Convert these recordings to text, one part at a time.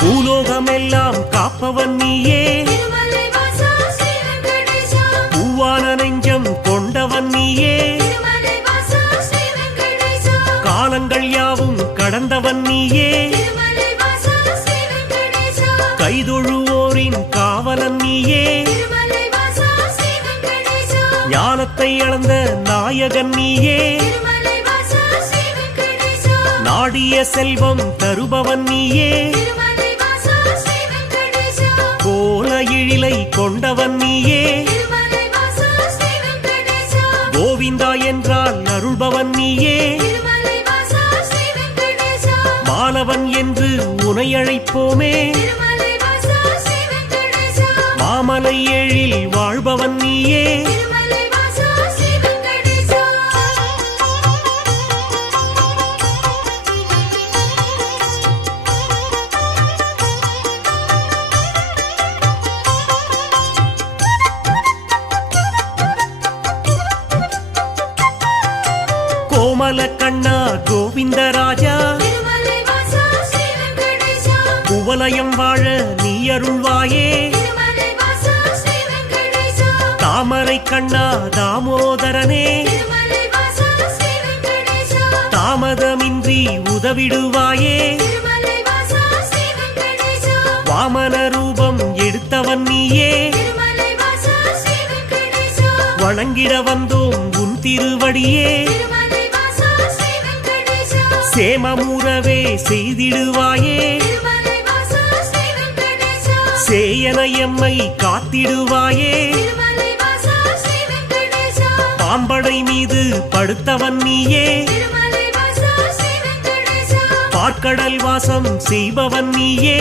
பூலோகமெல்லாம் காப்பவன் நீயே, பூவான நெஞ்சம் கொண்டவன் நீயே, காலங்கள் யாவும் கடந்தவன் நீயே, கைதொழுவோரின் காவலன் நீயே, ஞானத்தை அளந்த நாயகன் நீயே, நாடிய செல்வம் தருபவன் நீயே, கோல எழிலை கொண்டவன் நீயே, கோவிந்தா என்றால் அருள்பவன் நீயே, மாலவன் என்று உனை அழைப்போமே, மாமலை எழில் வாழ்பவன் நீயே, கோமல கண்ணா கோவிந்தராஜா, குவலயம் வாழ நீ அருள்வாயே, தாமரை கண்ணா தாமோதரனே, தாமதமின்றி உதவிடுவாயே, வாமன ரூபம் எடுத்தவன் நீயே, வணங்கிட வந்தோம் உன் திருவடியே, சேமமுறவே செய்திடுவாயே, சேயன எம்மை காத்திடுவாயே, பாம்படை மீது படுத்தவன் நீயே, பார்க்கடல் வாசம் செய்பவன் நீயே,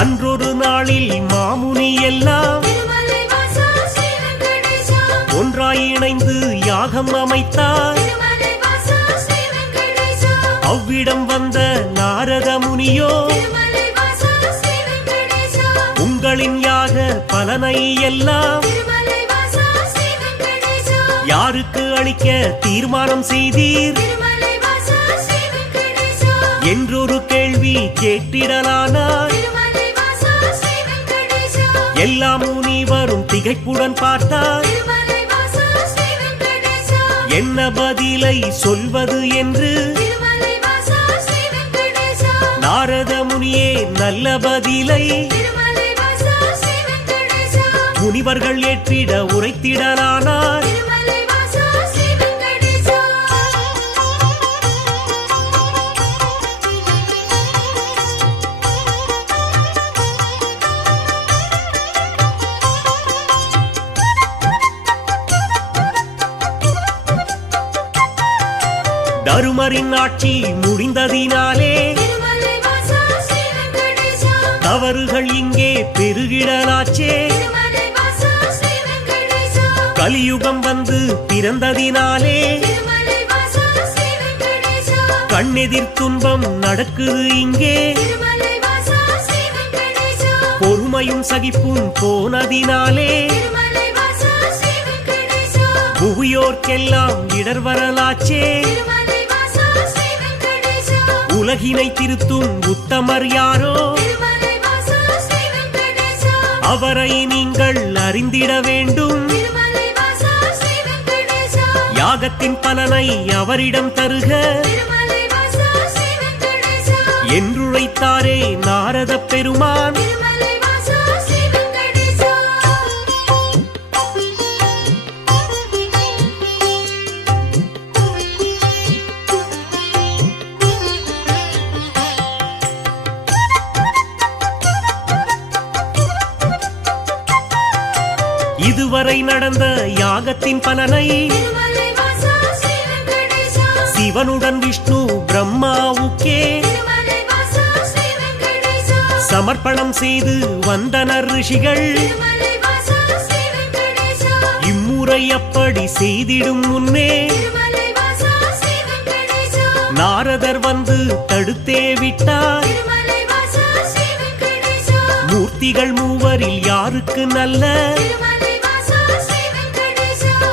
அன்றொரு நாளில் மாமுனி எல்லாம் ஒன்றாய் இணைந்து யாகம் அமைத்தார், அவ்விடம் வந்த நாரத முனியோ உங்களின் யாக பலனை எல்லாம் யாருக்கு அளிக்க தீர்மானம் செய்தீர் என்றொரு கேள்வி கேட்டிடலானார். எல்லா முனிவரும் திகைப்புடன் பார்த்தார், என்ன பதிலை சொல்வது என்று. நாரத முனியே நல்ல பதிலை முனிவர்கள் ஏற்றிட உரைத்திடலானார். தருமரின் ஆட்சி முடிந்ததினாலே தவறுகள் இங்கே பெருகிடலாச்சே. கலியுகம் வந்து பிறந்ததினாலே கண்ணெதிர் துன்பம் நடக்குது இங்கே. பொறுமையும் சகிப்பும் போனதினாலே புவியோர்க்கெல்லாம் இடர் வரலாச்சே. உலகினை திருத்தும் உத்தமர் யாரோ, அவரை நீங்கள் அறிந்திட வேண்டும். யாகத்தின் பலனை அவரிடம் தருக என்றுரைத்தாரே நாரத பெருமான். இதுவரை நடந்த யாகத்தின் பலனை சிவனுடன் விஷ்ணு பிரம்மாவுக்கே சமர்ப்பணம் செய்து வந்தனர் ரிஷிகள். இம்முறை அப்படி செய்திடும் முன்னே நாரதர் வந்து தடுத்தே விட்டார். மூர்த்திகள் மூவரில் யாருக்கு நல்ல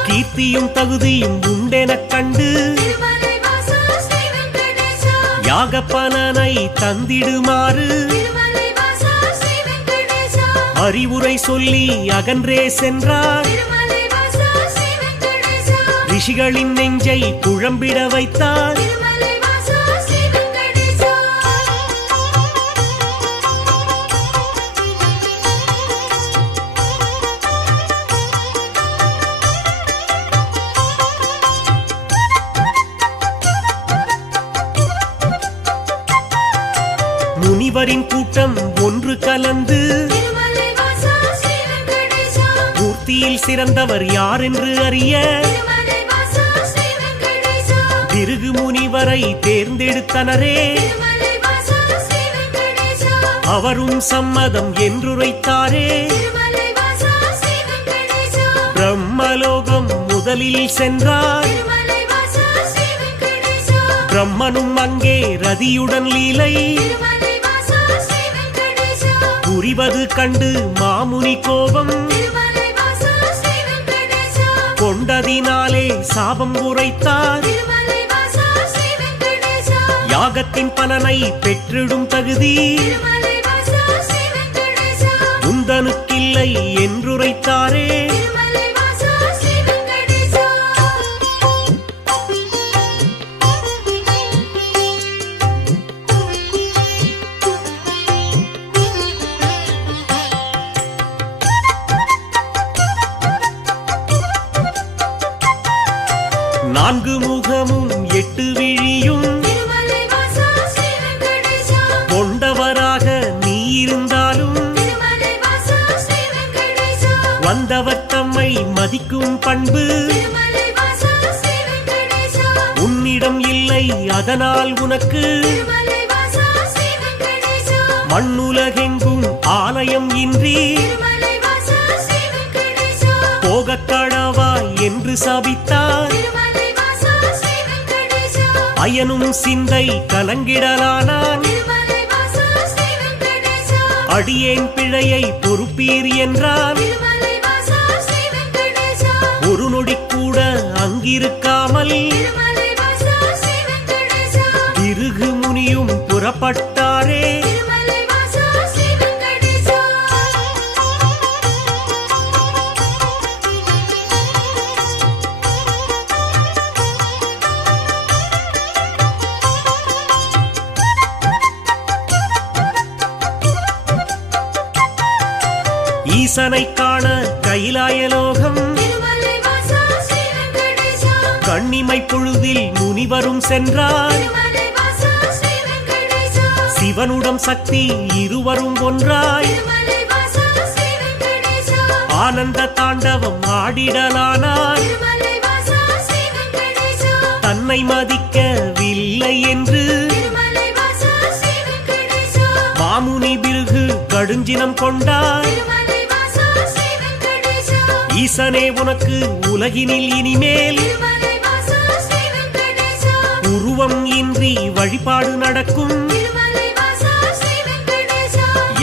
கீர்த்தியும் தகுதியும் உண்டெனக் கண்டு யாக பலனை தந்திடுமாறு அறிவுரை சொல்லி அகன்றே சென்றார். ரிஷிகளின் நெஞ்சை குழம்பிட வைத்தார். முனிவரின் கூட்டம் ஒன்று கலந்து மூர்த்தியில் சிறந்தவர் யார் என்று அறிய பிருகு முனிவரை தேர்ந்தெடுத்தனரே. அவரும் சம்மதம் என்றுரைத்தாரே. பிரம்மலோகம் முதலில் சென்றார். பிரம்மனும் அங்கே ரதியுடன் லீலை புரிவது கண்டு மாமுனி கோபம் கொண்டதினாலே சாபம் உரைத்தார். யாகத்தின் பலனை பெற்றிடும் தகுதி உந்தனுக்கில்லை என்றுரைத்தாரே. நான்கு முகமும் எட்டு விழியும் கொண்டவராக நீ இருந்தாலும் வந்தவர் தம்மை மதிக்கும் பண்பு உன்னிடம் இல்லை. அதனால் உனக்கு மண்ணுலகெங்கும் ஆலயம் இன்றி போகக்கடவா என்று சபித்தார். அயனும் சிந்தை கலங்கிடலானான். அடியேன் பிழையை பொறுப்பீர் என்றான். ஒரு நொடி கூட அங்கிருக்காமல் பிருகு முனியும் புறப்பட்டாரே. ஈசனை காண கைலாயலோகம் கண்ணிமை பொழுதில் முனிவரும் சென்றார். சிவனுடன் சக்தி இருவரும் ஒன்றாய் ஆனந்த தாண்டவம் ஆடிடலானார். தன்னை மதிக்கவில்லை என்று மாமுனி பிருகு கடுஞ்சினம் கொண்டார். ஈசனே உனக்கு உலகினில் இனிமேல் உருவம் இன்றி வழிபாடு நடக்கும்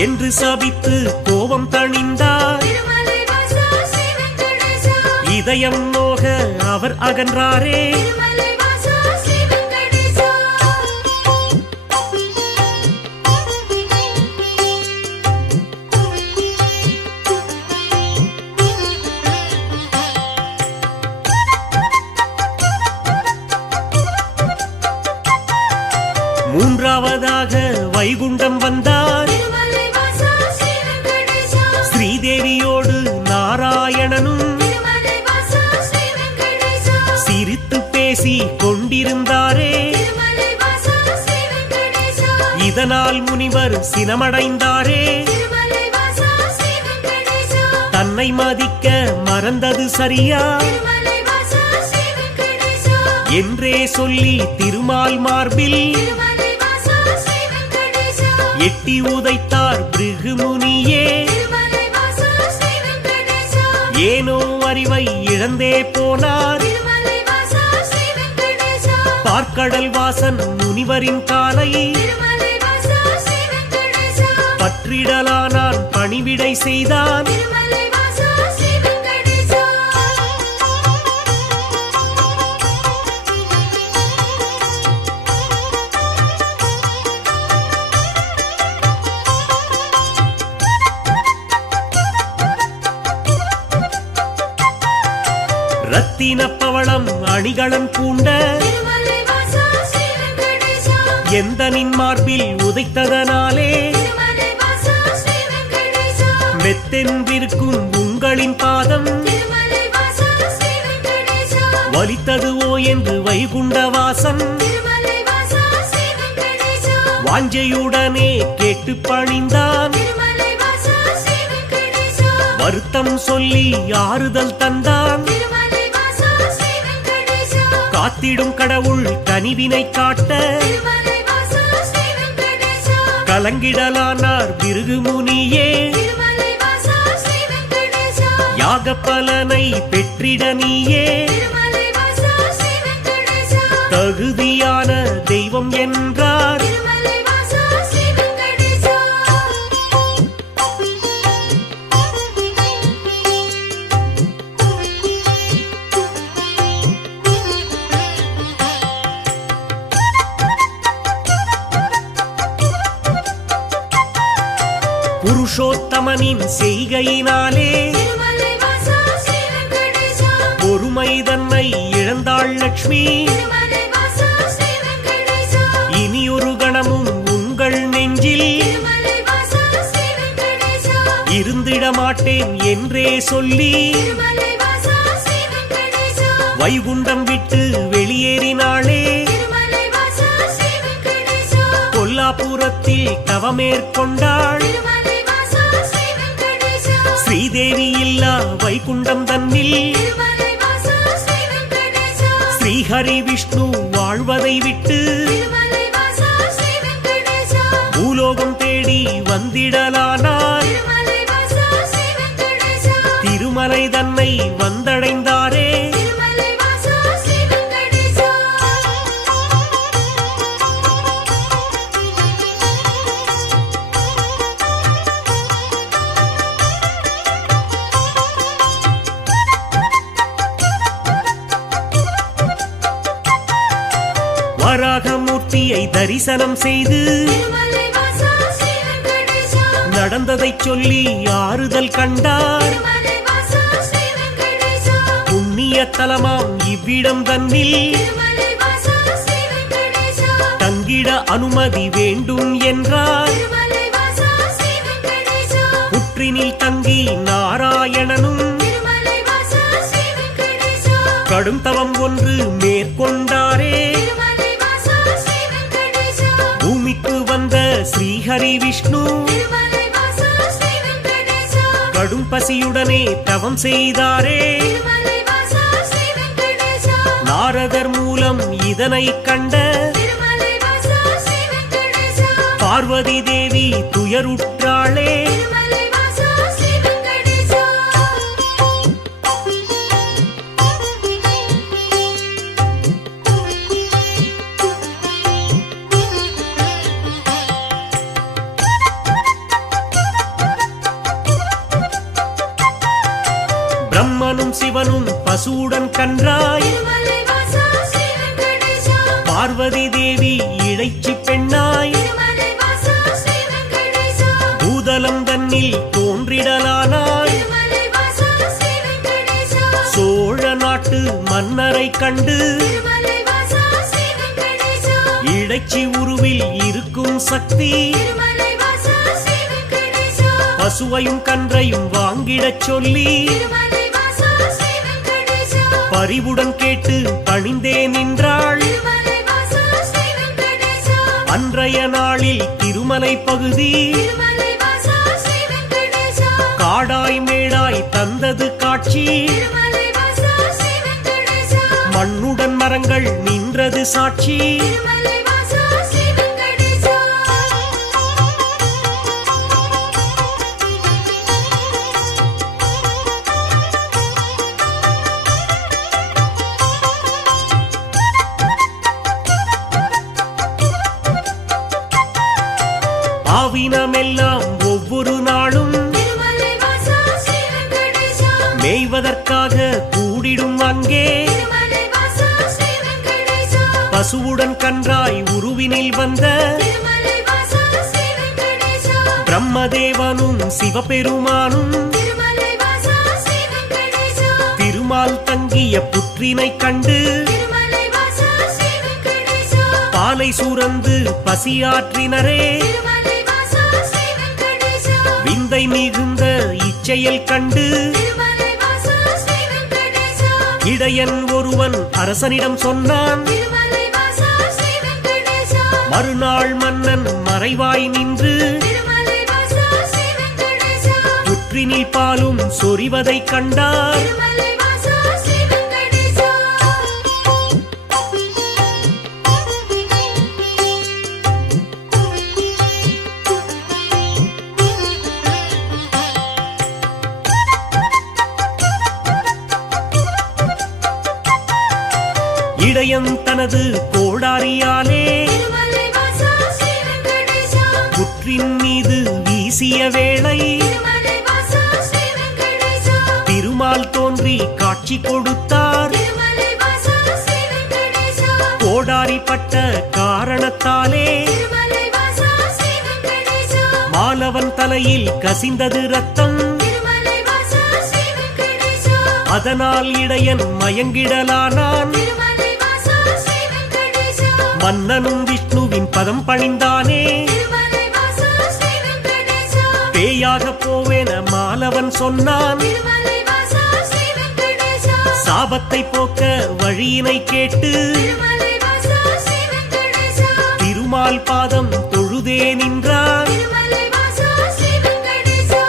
என்று சபித்து கோபம் தணிந்தார். இதயம் நோக அவர் அகன்றாரே. மூன்றாவதாக வைகுண்டம் வந்தார். ஸ்ரீதேவியோடு நாராயணனும் சிரித்து பேசி கொண்டிருந்தாரே. இதனால் முனிவர் சினமடைந்தாரே. தன்னை மதிக்க மறந்தது சரியா என்றே சொல்லி திருமால் மார்பில் எட்டி உதைத்தார் பிருகு முனியே. ஏனோ அறிவை இழந்தே போனார். பார்க்கடல் வாசன் முனிவரின் காலை திருமலை வாசா ஸ்ரீ வெங்கடேசா பற்றிடலானான் பணிவிடை செய்தான் திருமலை வாசா ஸ்ரீ வெங்கடேசா ரத்தின பவளம் அணிகளம் பூண்ட திருமலை வாசா ஸ்ரீ வெங்கடேசா எந்தனின் மார்பில் உதைத்ததனாலே திருமலை வாசா ஸ்ரீ வெங்கடேசா மெத்தென்றிருக்கும் உங்களின் பாதம் திருமலை வாசா ஸ்ரீ வெங்கடேசா வலித்ததுவோ என்று வைகுண்டவாசன் திருமலை வாசா ஸ்ரீ வெங்கடேசா வாஞ்சையுடனே கேட்டு பணிந்தான் திருமலை வாசா ஸ்ரீ வெங்கடேசா வருத்தம் சொல்லி ஆறுதல் தந்தான் திருமலை வாசா ஸ்ரீ வெங்கடேசா காத்திடும் கடவுள் கனிவினை காட்ட திருமலை வாசா ஸ்ரீ வெங்கடேசா கலங்கிடலானார் பிருகுமுனியே திருமலை வாசா ஸ்ரீ வெங்கடேசா யாக பலனை பெற்றிட நீயே திருமலை வாசா ஸ்ரீ வெங்கடேசா தகுதியான தெய்வம் என்றார் திருமலை வாசா ஸ்ரீ வெங்கடேசா புருஷோத்தமனின் செய்கையினாலே திருமலை வாசா ஸ்ரீ வெங்கடேசா பொறுமை தன்னை இழந்தாள் லட்சுமி திருமலை வாசா ஸ்ரீ வெங்கடேசா இனியொரு கணமும் உங்கள் நெஞ்சில் திருமலை வாசா ஸ்ரீ வெங்கடேசா இருந்திட மாட்டேன் என்றே சொல்லி திருமலை வாசா ஸ்ரீ வெங்கடேசா வைகுண்டம் விட்டு வெளியேறினாளே திருமலை வாசா ஸ்ரீ வெங்கடேசா கொல்லாபுரத்தில் தவமேற்கொண்டாள் திருமலை வாசா ஸ்ரீ வெங்கடேசா ஸ்ரீதேவி இல்லா வைகுண்டம் தன்னில் திருமலை வாசா ஸ்ரீ வெங்கடேசா ஸ்ரீஹரி விஷ்ணு வாழ்வதை விட்டு திருமலை வாசா ஸ்ரீ வெங்கடேசா பூலோகம் தேடி வந்திடலானார் திருமலை வாசா ஸ்ரீ வெங்கடேசா திருமலை தன்னை வந்தடைந்தாரே திருமலை வாசா ஸ்ரீ வெங்கடேசா வராகமூர்த்தியை தரிசனம் செய்து திருமலை வாசா ஸ்ரீ வெங்கடேசா நடந்ததைச் சொல்லி ஆறுதல் கண்டார் திருமலை வாசா ஸ்ரீ வெங்கடேசா புண்ணிய தலமாம் இவ்விடம் தன்னில் திருமலை வாசா ஸ்ரீ வெங்கடேசா தங்கிட அனுமதி வேண்டும் என்றார் திருமலை வாசா ஸ்ரீ வெங்கடேசா புற்றினில் தங்கி நாராயணனும் திருமலை வாசா ஸ்ரீ வெங்கடேசா கடும் தவம் ஒன்று மேற்கொண்டாரே திருமலை வாசா ஸ்ரீ வெங்கடேசா பூமிக்கு வந்த ஸ்ரீஹரி விஷ்ணு திருமலை வாசா ஸ்ரீ வெங்கடேசா கடும் பசியுடனே தவம் செய்தாரே திருமலை வாசா ஸ்ரீ வெங்கடேசா நாரதர் மூலம் இதனை கண்ட திருமலை வாசா ஸ்ரீ வெங்கடேசா பார்வதி தேவி துயருற்றாளே திருமலை வாசா ஸ்ரீ வெங்கடேசா பிரம்மனும் சிவனும் பசுவுடன் கன்றாய் திருமலை வாசா ஸ்ரீ வெங்கடேசா பார்வதி தேவி இடைச்சி பெண்ணாய் திருமலை வாசா ஸ்ரீ வெங்கடேசா பூதலம் தன்னில் தோன்றிடலானாய் திருமலை வாசா ஸ்ரீ வெங்கடேசா சோழ நாட்டு மன்னரை கண்டு திருமலை வாசா ஸ்ரீ வெங்கடேசா இடைச்சி உருவில் இருக்கும் சக்தி திருமலை வாசா ஸ்ரீ வெங்கடேசா பசுவையும் கன்றையும் வாங்கிடச் சொல்லி திருமலை வாசா ஸ்ரீ வெங்கடேசா பரிவுடன் கேட்டு பணிந்தே நின்றாள் திருமலை வாசா ஸ்ரீ வெங்கடேசா அன்றைய நாளில் திருமலை பகுதி திருமலை வாசா ஸ்ரீ வெங்கடேசா காடாய் மேடாய் தந்தது காட்சி திருமலை வாசா ஸ்ரீ வெங்கடேசா மண்ணுடன் மரங்கள் நின்றது சாட்சி திருமலை வாசா ஸ்ரீ வெங்கடேசா ஆவினமெல்லாம் ஒவ்வொரு நாளும் திருமலை வாசா ஸ்ரீ வெங்கடேசா மேய்வதற்காக கூடிடும் அங்கே திருமலை வாசா ஸ்ரீ வெங்கடேசா பசுவுடன் கன்றாய் உருவினில் வந்த திருமலை வாசா ஸ்ரீ வெங்கடேசா பிரம்மதேவனும் சிவபெருமானும் திருமலை வாசா ஸ்ரீ வெங்கடேசா திருமால் தங்கிய புற்றினை கண்டு திருமலை வாசா ஸ்ரீ வெங்கடேசா பாலை சுரந்து பசியாற்றினரே திருமலை வாசா ஸ்ரீ வெங்கடேசா விந்தை மிகுந்த இச்செயல் கண்டு திருமலை வாசா ஸ்ரீ வெங்கடேசா இடையன் ஒருவன் அரசனிடம் சொன்னான் திருமலை வாசா ஸ்ரீ வெங்கடேசா மறுநாள் மன்னன் மறைவாய் நின்று திருமலை வாசா ஸ்ரீ வெங்கடேசா புற்றினில் பாலும் சொரிவதைக் கண்டார் திருமலை வாசா ஸ்ரீ வெங்கடேசா இடையன் தனது கோடாரியாலே திருமலை வாசா ஸ்ரீ வெங்கடேசா புற்றின் மீது வீசிய வேளை திருமலை வாசா ஸ்ரீ வெங்கடேசா திருமால் தோன்றி காட்சி கொடுத்தார் திருமலை வாசா ஸ்ரீ வெங்கடேசா கோடாரி பட்ட காரணத்தாலே திருமலை வாசா ஸ்ரீ வெங்கடேசா மாலவன் தலையில் கசிந்தது ரத்தம் திருமலை வாசா ஸ்ரீ வெங்கடேசா அதனால் இடையன் மயங்கிடலானான் திருமலை வாசா ஸ்ரீ வெங்கடேசா மன்னனும் விஷ்ணுவின் பதம் பணிந்தானே திருமலை வாசா ஸ்ரீ வெங்கடேசா பேயாக போவேன மாலவன் சொன்னான் திருமலை வாசா ஸ்ரீ வெங்கடேசா சாபத்தை போக்க வழியினை கேட்டு திருமலை வாசா ஸ்ரீ வெங்கடேசா திருமால் பாதம் தொழுதே நின்றான் திருமலை வாசா ஸ்ரீ வெங்கடேசா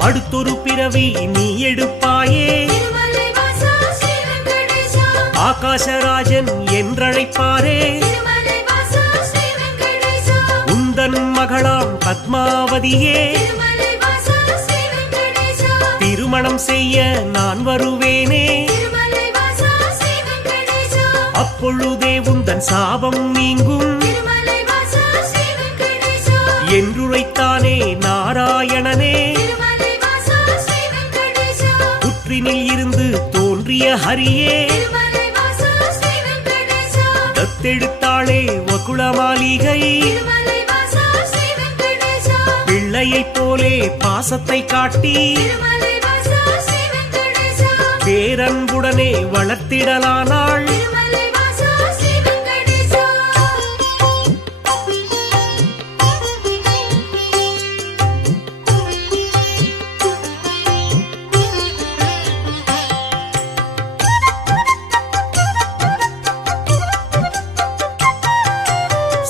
அடுத்தொரு பிறவி நீ எடுப்பாயே திருமலை வாசா ஸ்ரீ வெங்கடேசா ஆகாசராஜன் என்றழைப்பாரே திருமலை வாசா ஸ்ரீ வெங்கடேசா உந்தன் மகளாம் பத்மாவதியே திருமலை வாசா ஸ்ரீ வெங்கடேசா திருமணம் செய்ய நான் வருவேனே திருமலை வாசா ஸ்ரீ வெங்கடேசா அப்பொழுதே உந்தன் சாபம் நீங்கும் திருமலை வாசா ஸ்ரீ வெங்கடேசா என்றுரைத்தானே நாராயணனே திருமலை வாசா ஸ்ரீ வெங்கடேசா புற்றினில் இருந்து தோன்றிய ஹரியே திருமலை வாசா ஸ்ரீ வெங்கடேசா தத்தெடுத்தாளே வகுளமாளிகை திருமலை வாசா ஸ்ரீ வெங்கடேசா பிள்ளையைப் போலே பாசத்தை காட்டி திருமலை வாசா ஸ்ரீ வெங்கடேசா பேரன்புடனே வளர்த்திடலானாள் திருமலை வாசா ஸ்ரீ வெங்கடேசா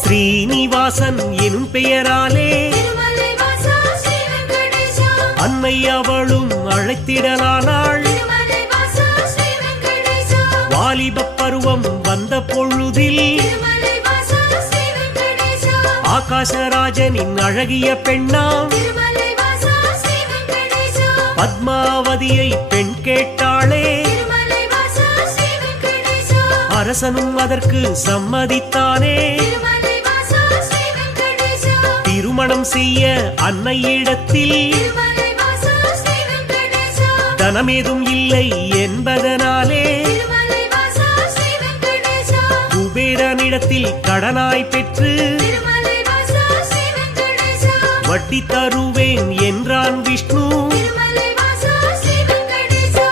ஸ்ரீனிவாசன் எனும் பெயராலே திருமலை வாசா ஸ்ரீ வெங்கடேசா அன்னை அவளும் அழைத்திடலானாள் திருமலை வாசா ஸ்ரீ வெங்கடேசா வாலிபப் பருவம் வந்த பொழுதில் திருமலை வாசா ஸ்ரீ வெங்கடேசா ஆகாசராஜனின் அழகிய பெண்ணாம் திருமலை வாசா ஸ்ரீ வெங்கடேசா பத்மாவதியை பெண் கேட்டாளே திருமலை வாசா ஸ்ரீ வெங்கடேசா அரசனும் அதற்கு சம்மதித்தானே திருமலை வாசா ஸ்ரீ வெங்கடேசா திருமணம் செய்ய அன்னையிடத்தில் திருமலை வாசா ஸ்ரீ வெங்கடேசா தனமேதும் இல்லை என்பதனாலே திருமலை வாசா ஸ்ரீ வெங்கடேசா குபேரனிடத்தில் கடனாய் பெற்று திருமலை வாசா ஸ்ரீ வெங்கடேசா வட்டி தருவேன் என்றான் விஷ்ணு திருமலை வாசா ஸ்ரீ வெங்கடேசா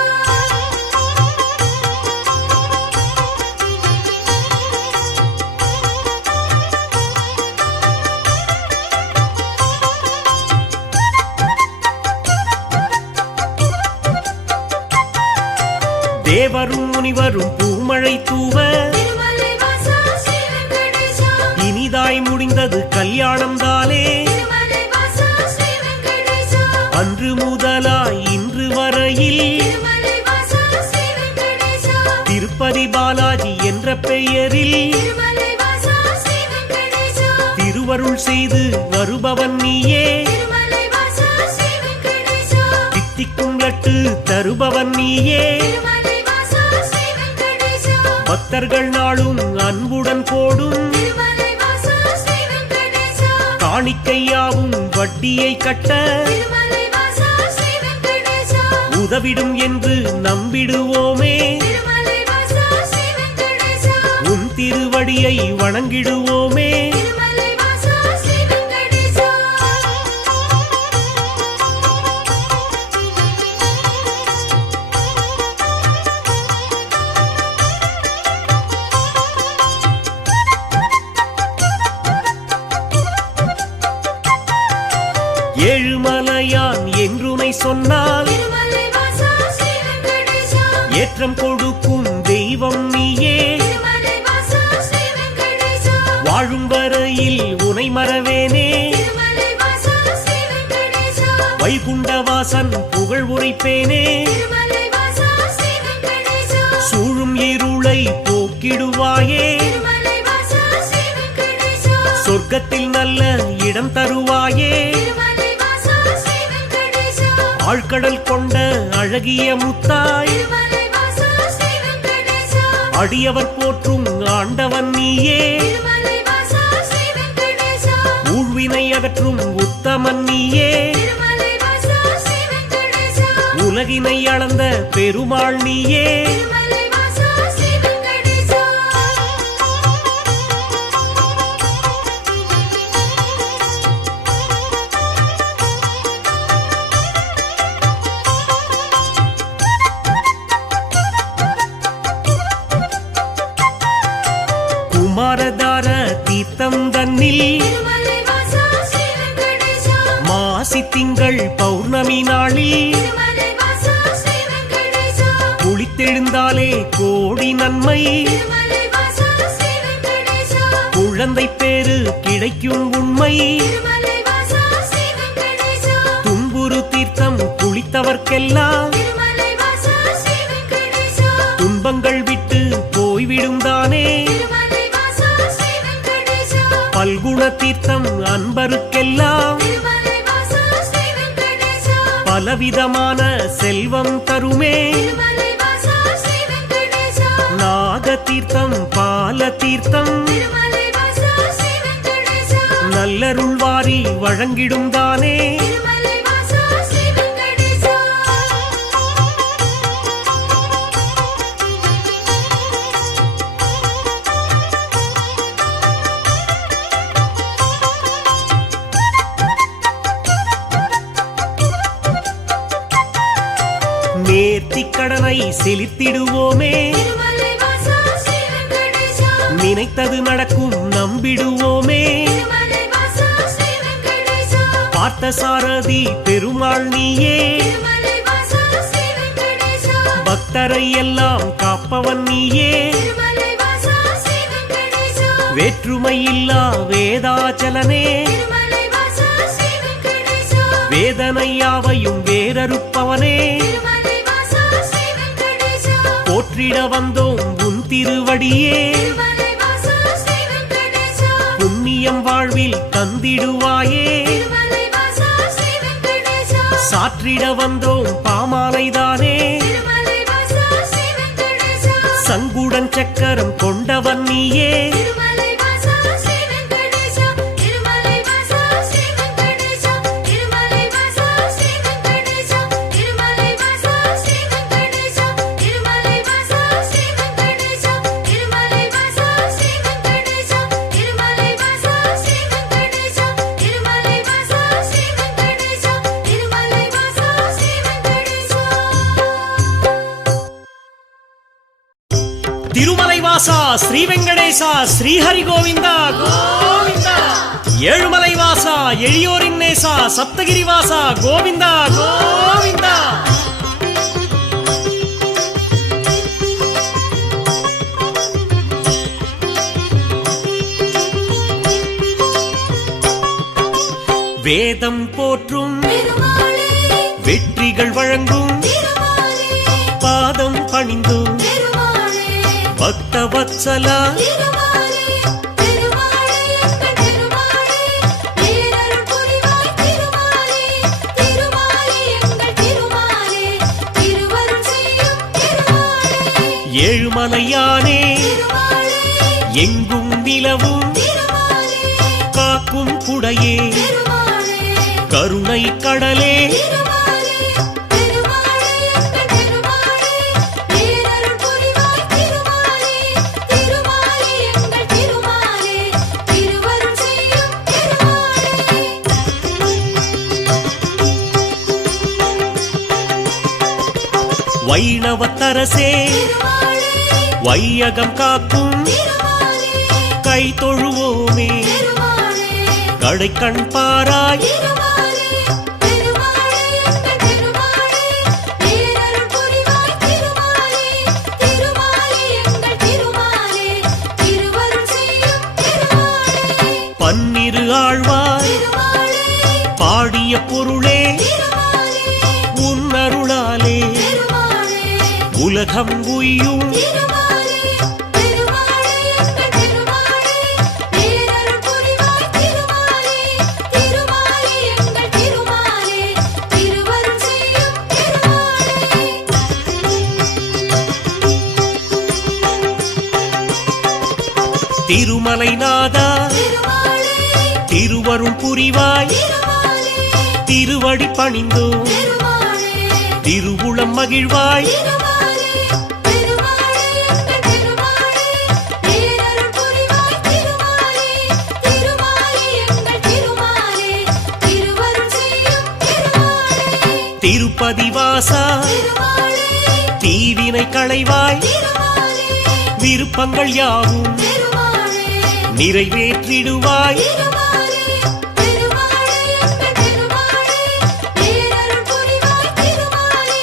தேவரும் முனிவரும் பூமழை தூவ திருமலை வாசா ஸ்ரீ வெங்கடேசா இனிதாய் முடிந்தது கல்யாணம் தானே திருமலை வாசா ஸ்ரீ வெங்கடேசா அன்று முதலாய் இன்று வரையில் திருமலை வாசா ஸ்ரீ வெங்கடேசா திருப்பதி பாலாஜி என்ற பெயரில் திருமலை வாசா ஸ்ரீ வெங்கடேசா திருவருள் செய்து வருபவன் நீயே திருமலை வாசா ஸ்ரீ வெங்கடேசா தித்திக்கும் லட்டு தருபவன் நீயே திருமலை வாசா ஸ்ரீ வெங்கடேசா பக்தர்கள் நாளும் அன்புடன் போடும் திருமலை வாசா ஸ்ரீ வெங்கடேசா காணிக்கையாவும் வட்டியை கட்ட திருமலை வாசா ஸ்ரீ வெங்கடேசா உதவிடும் என்று நம்பிடுவோமே திருமலை வாசா ஸ்ரீ வெங்கடேசா உன் திருவடியை வணங்கிடுவோமே திருமலை வாசா ஸ்ரீ வெங்கடேசா ஏழுமலையான் என்றுனை சொன்னால் திருமலை வாசா ஸ்ரீ வெங்கடேசா ஏற்றம் கொடுக்கும் தெய்வம் நீயே திருமலை வாசா ஸ்ரீ வெங்கடேசா வாழும் வரையில் உனை மறவேனே திருமலை வாசா ஸ்ரீ வெங்கடேசா வைகுண்டவாசன் புகழ் உரைப்பேனே திருமலை வாசா ஸ்ரீ வெங்கடேசா சூழும் இருளை போக்கிடுவாயே திருமலை வாசா ஸ்ரீ வெங்கடேசா சொர்க்கத்தில் நல்ல இடம் தருவாயே திருமலை வாசா ஸ்ரீ வெங்கடேசா ஆழ்கடல் கொண்ட அழகிய முத்தாய் திருமலை வாசா ஸ்ரீ வெங்கடேசா அடியவர் போற்றும் ஆண்டவன் நீயே திருமலை வாசா ஸ்ரீ வெங்கடேசா ஊழ்வினை அகற்றும் உத்தமன் நீயே திருமலை வாசா ஸ்ரீ வெங்கடேசா உலகினை அளந்த பெருமாள் நீயே திருமலை வாசா ஸ்ரீ வெங்கடேசா குமாரதார தீர்த்தம் தன்னில் திருமலை வாசா ஸ்ரீ வெங்கடேசா மாசி திங்கள் பௌர்ணமி நாளில் திருமலை வாசா ஸ்ரீ வெங்கடேசா குளித்தெழுந்தாலே கோடி நன்மை திருமலை வாசா ஸ்ரீ வெங்கடேசா குழந்தை பேரு கிடைக்கும் உண்மை திருமலை வாசா ஸ்ரீ வெங்கடேசா துன்புறு தீர்த்தம் குளித்தவர்க்கெல்லாம் திருமலை வாசா ஸ்ரீ வெங்கடேசா துன்பங்கள் விட்டு போய்விடும் தானே திருமலை வாசா ஸ்ரீ வெங்கடேசா பல்குண தீர்த்தம் அன்பருக்கெல்லாம் திருமலை வாசா ஸ்ரீ வெங்கடேசா பலவிதமான செல்வம் தருமே திருமலை வாசா ஸ்ரீ வெங்கடேசா நாக தீர்த்தம் பால தீர்த்தம் திருமலை வாசா ஸ்ரீ வெங்கடேசா நல்லருள் வாரி வழங்கிடும் தானே திருமலை வாசா ஸ்ரீ வெங்கடேசா நேர்த்திக் கடனை செலுத்திடுவோமே திருமலை வாசா ஸ்ரீ வெங்கடேசா நினைத்தது நடக்கும் நம்பிடுவோமே திருமலை வாசா ஸ்ரீ வெங்கடேசா பார்த்த சாரதி பெருமாள் நீயே திருமலை வாசா ஸ்ரீ வெங்கடேசா பக்தரை எல்லாம் காப்பவன் நீயே திருமலை வாசா ஸ்ரீ வெங்கடேசா வேற்றுமையில்லா வேதாச்சலனே திருமலை வாசா ஸ்ரீ வெங்கடேசா வேதனையாவையும் வேறறுப்பவனே திருமலை வாசா ஸ்ரீ வெங்கடேசா போற்றிட வந்தோம் உன் திருவடியே திருமலை வாசா ஸ்ரீ வெங்கடேசா புண்ணியம் வாழ்வில் தந்திடுவாயே திருமலை வாசா ஸ்ரீ வெங்கடேசா சாற்றிட வந்தோம் பாமாலைதானே திருமலை வாசா ஸ்ரீ வெங்கடேசா சங்குடன் சக்கரம் கொண்டவன் நீயே திருமலை வாசா ஸ்ரீ வெங்கடேசா திருமலை வாசா ஸ்ரீ வெங்கடேசா திருமலை வாசா ஸ்ரீ வெங்கடேசா திருமலை வாசா ஸ்ரீ வெங்கடேசா திருமலை வாசா ஸ்ரீ வெங்கடேசா திருமலை வாசா ஸ்ரீ வெங்கடேசா திருமலை வாசா ஸ்ரீ வெங்கடேசா திருமலை வாசா ஸ்ரீ வெங்கடேசா திருமலை வாசா ஸ்ரீ வெங்கடேசா திருமலை வாசா ஸ்ரீ வெங்கடேசா ஸ்ரீஹரி கோவிந்தா கோவிந்தா ஏழுமலை வாசா எளியோரின் நேசா சப்தகிரி வாசா கோவிந்தா கோவிந்தா வேதம் போற்றும் பெருமாளே வெற்றிகள் வழங்கும் திருமாலே பாதம் பணிந்தும் பெருமாளே பக்த வத்சலா திருமாலே பெருமாளே பெருமாளே திருமலையானே திருமாலே எங்கும் நிலவும் திருமாலே காக்கும் குடையே திருமாலே கருணை கடலே திருமாலே திருமாலே எங்கள் திருமாலே பேரருள் புரிவாய் திருமாலே திருமாலே எங்கள் திருமாலே திருவருள் செய்யும் திருமாலே வைணவத்தரசே திருமாலே வையகம் காக்கும் திருமாலே கை தொழுவோமே திருமாலே கடைக்கண் பாராய் திருமாலே திருமாலே எங்கள் திருமாலே பேரருள் புரிவாய் திருமாலே திருமாலே எங்கள் திருமாலே திருவருள் செய்யும் திருமாலே பன்னிரு ஆழ்வாய் திருமாலே பாடிய பொருளே திருமாலே உன்னருளாலே திருமாலே உலகம் உய்யும் திருமாலே திருமாலே எங்கள் திருமாலே பேரருள் புரிவாய் திருமாலே திருமாலே எங்கள் திருமாலே திருவருள் செய்யும் திருமாலே திருமலைநாதா திருமாலே திருவருள் புரிவாய் திருமாலே திருவடி பணிந்தோ திருமாலே திருவுளம் மகிழ்வாய் திருமாலே திருமாலே எங்கள் திருமாலே பேரருள் புரிவாய் திருமாலே திருமாலே எங்கள் திருமாலே திருவருள் செய்யும் திருமாலே திருப்பதி வாசா திருமாலே தீவினை களைவாய் திருமாலே விருப்பங்கள் யாவும் திருமாலே நிறைவேற்றிடுவாய் திருமாலே திருமாலே எங்கள் திருமாலே பேரருள் புரிவாய் திருமாலே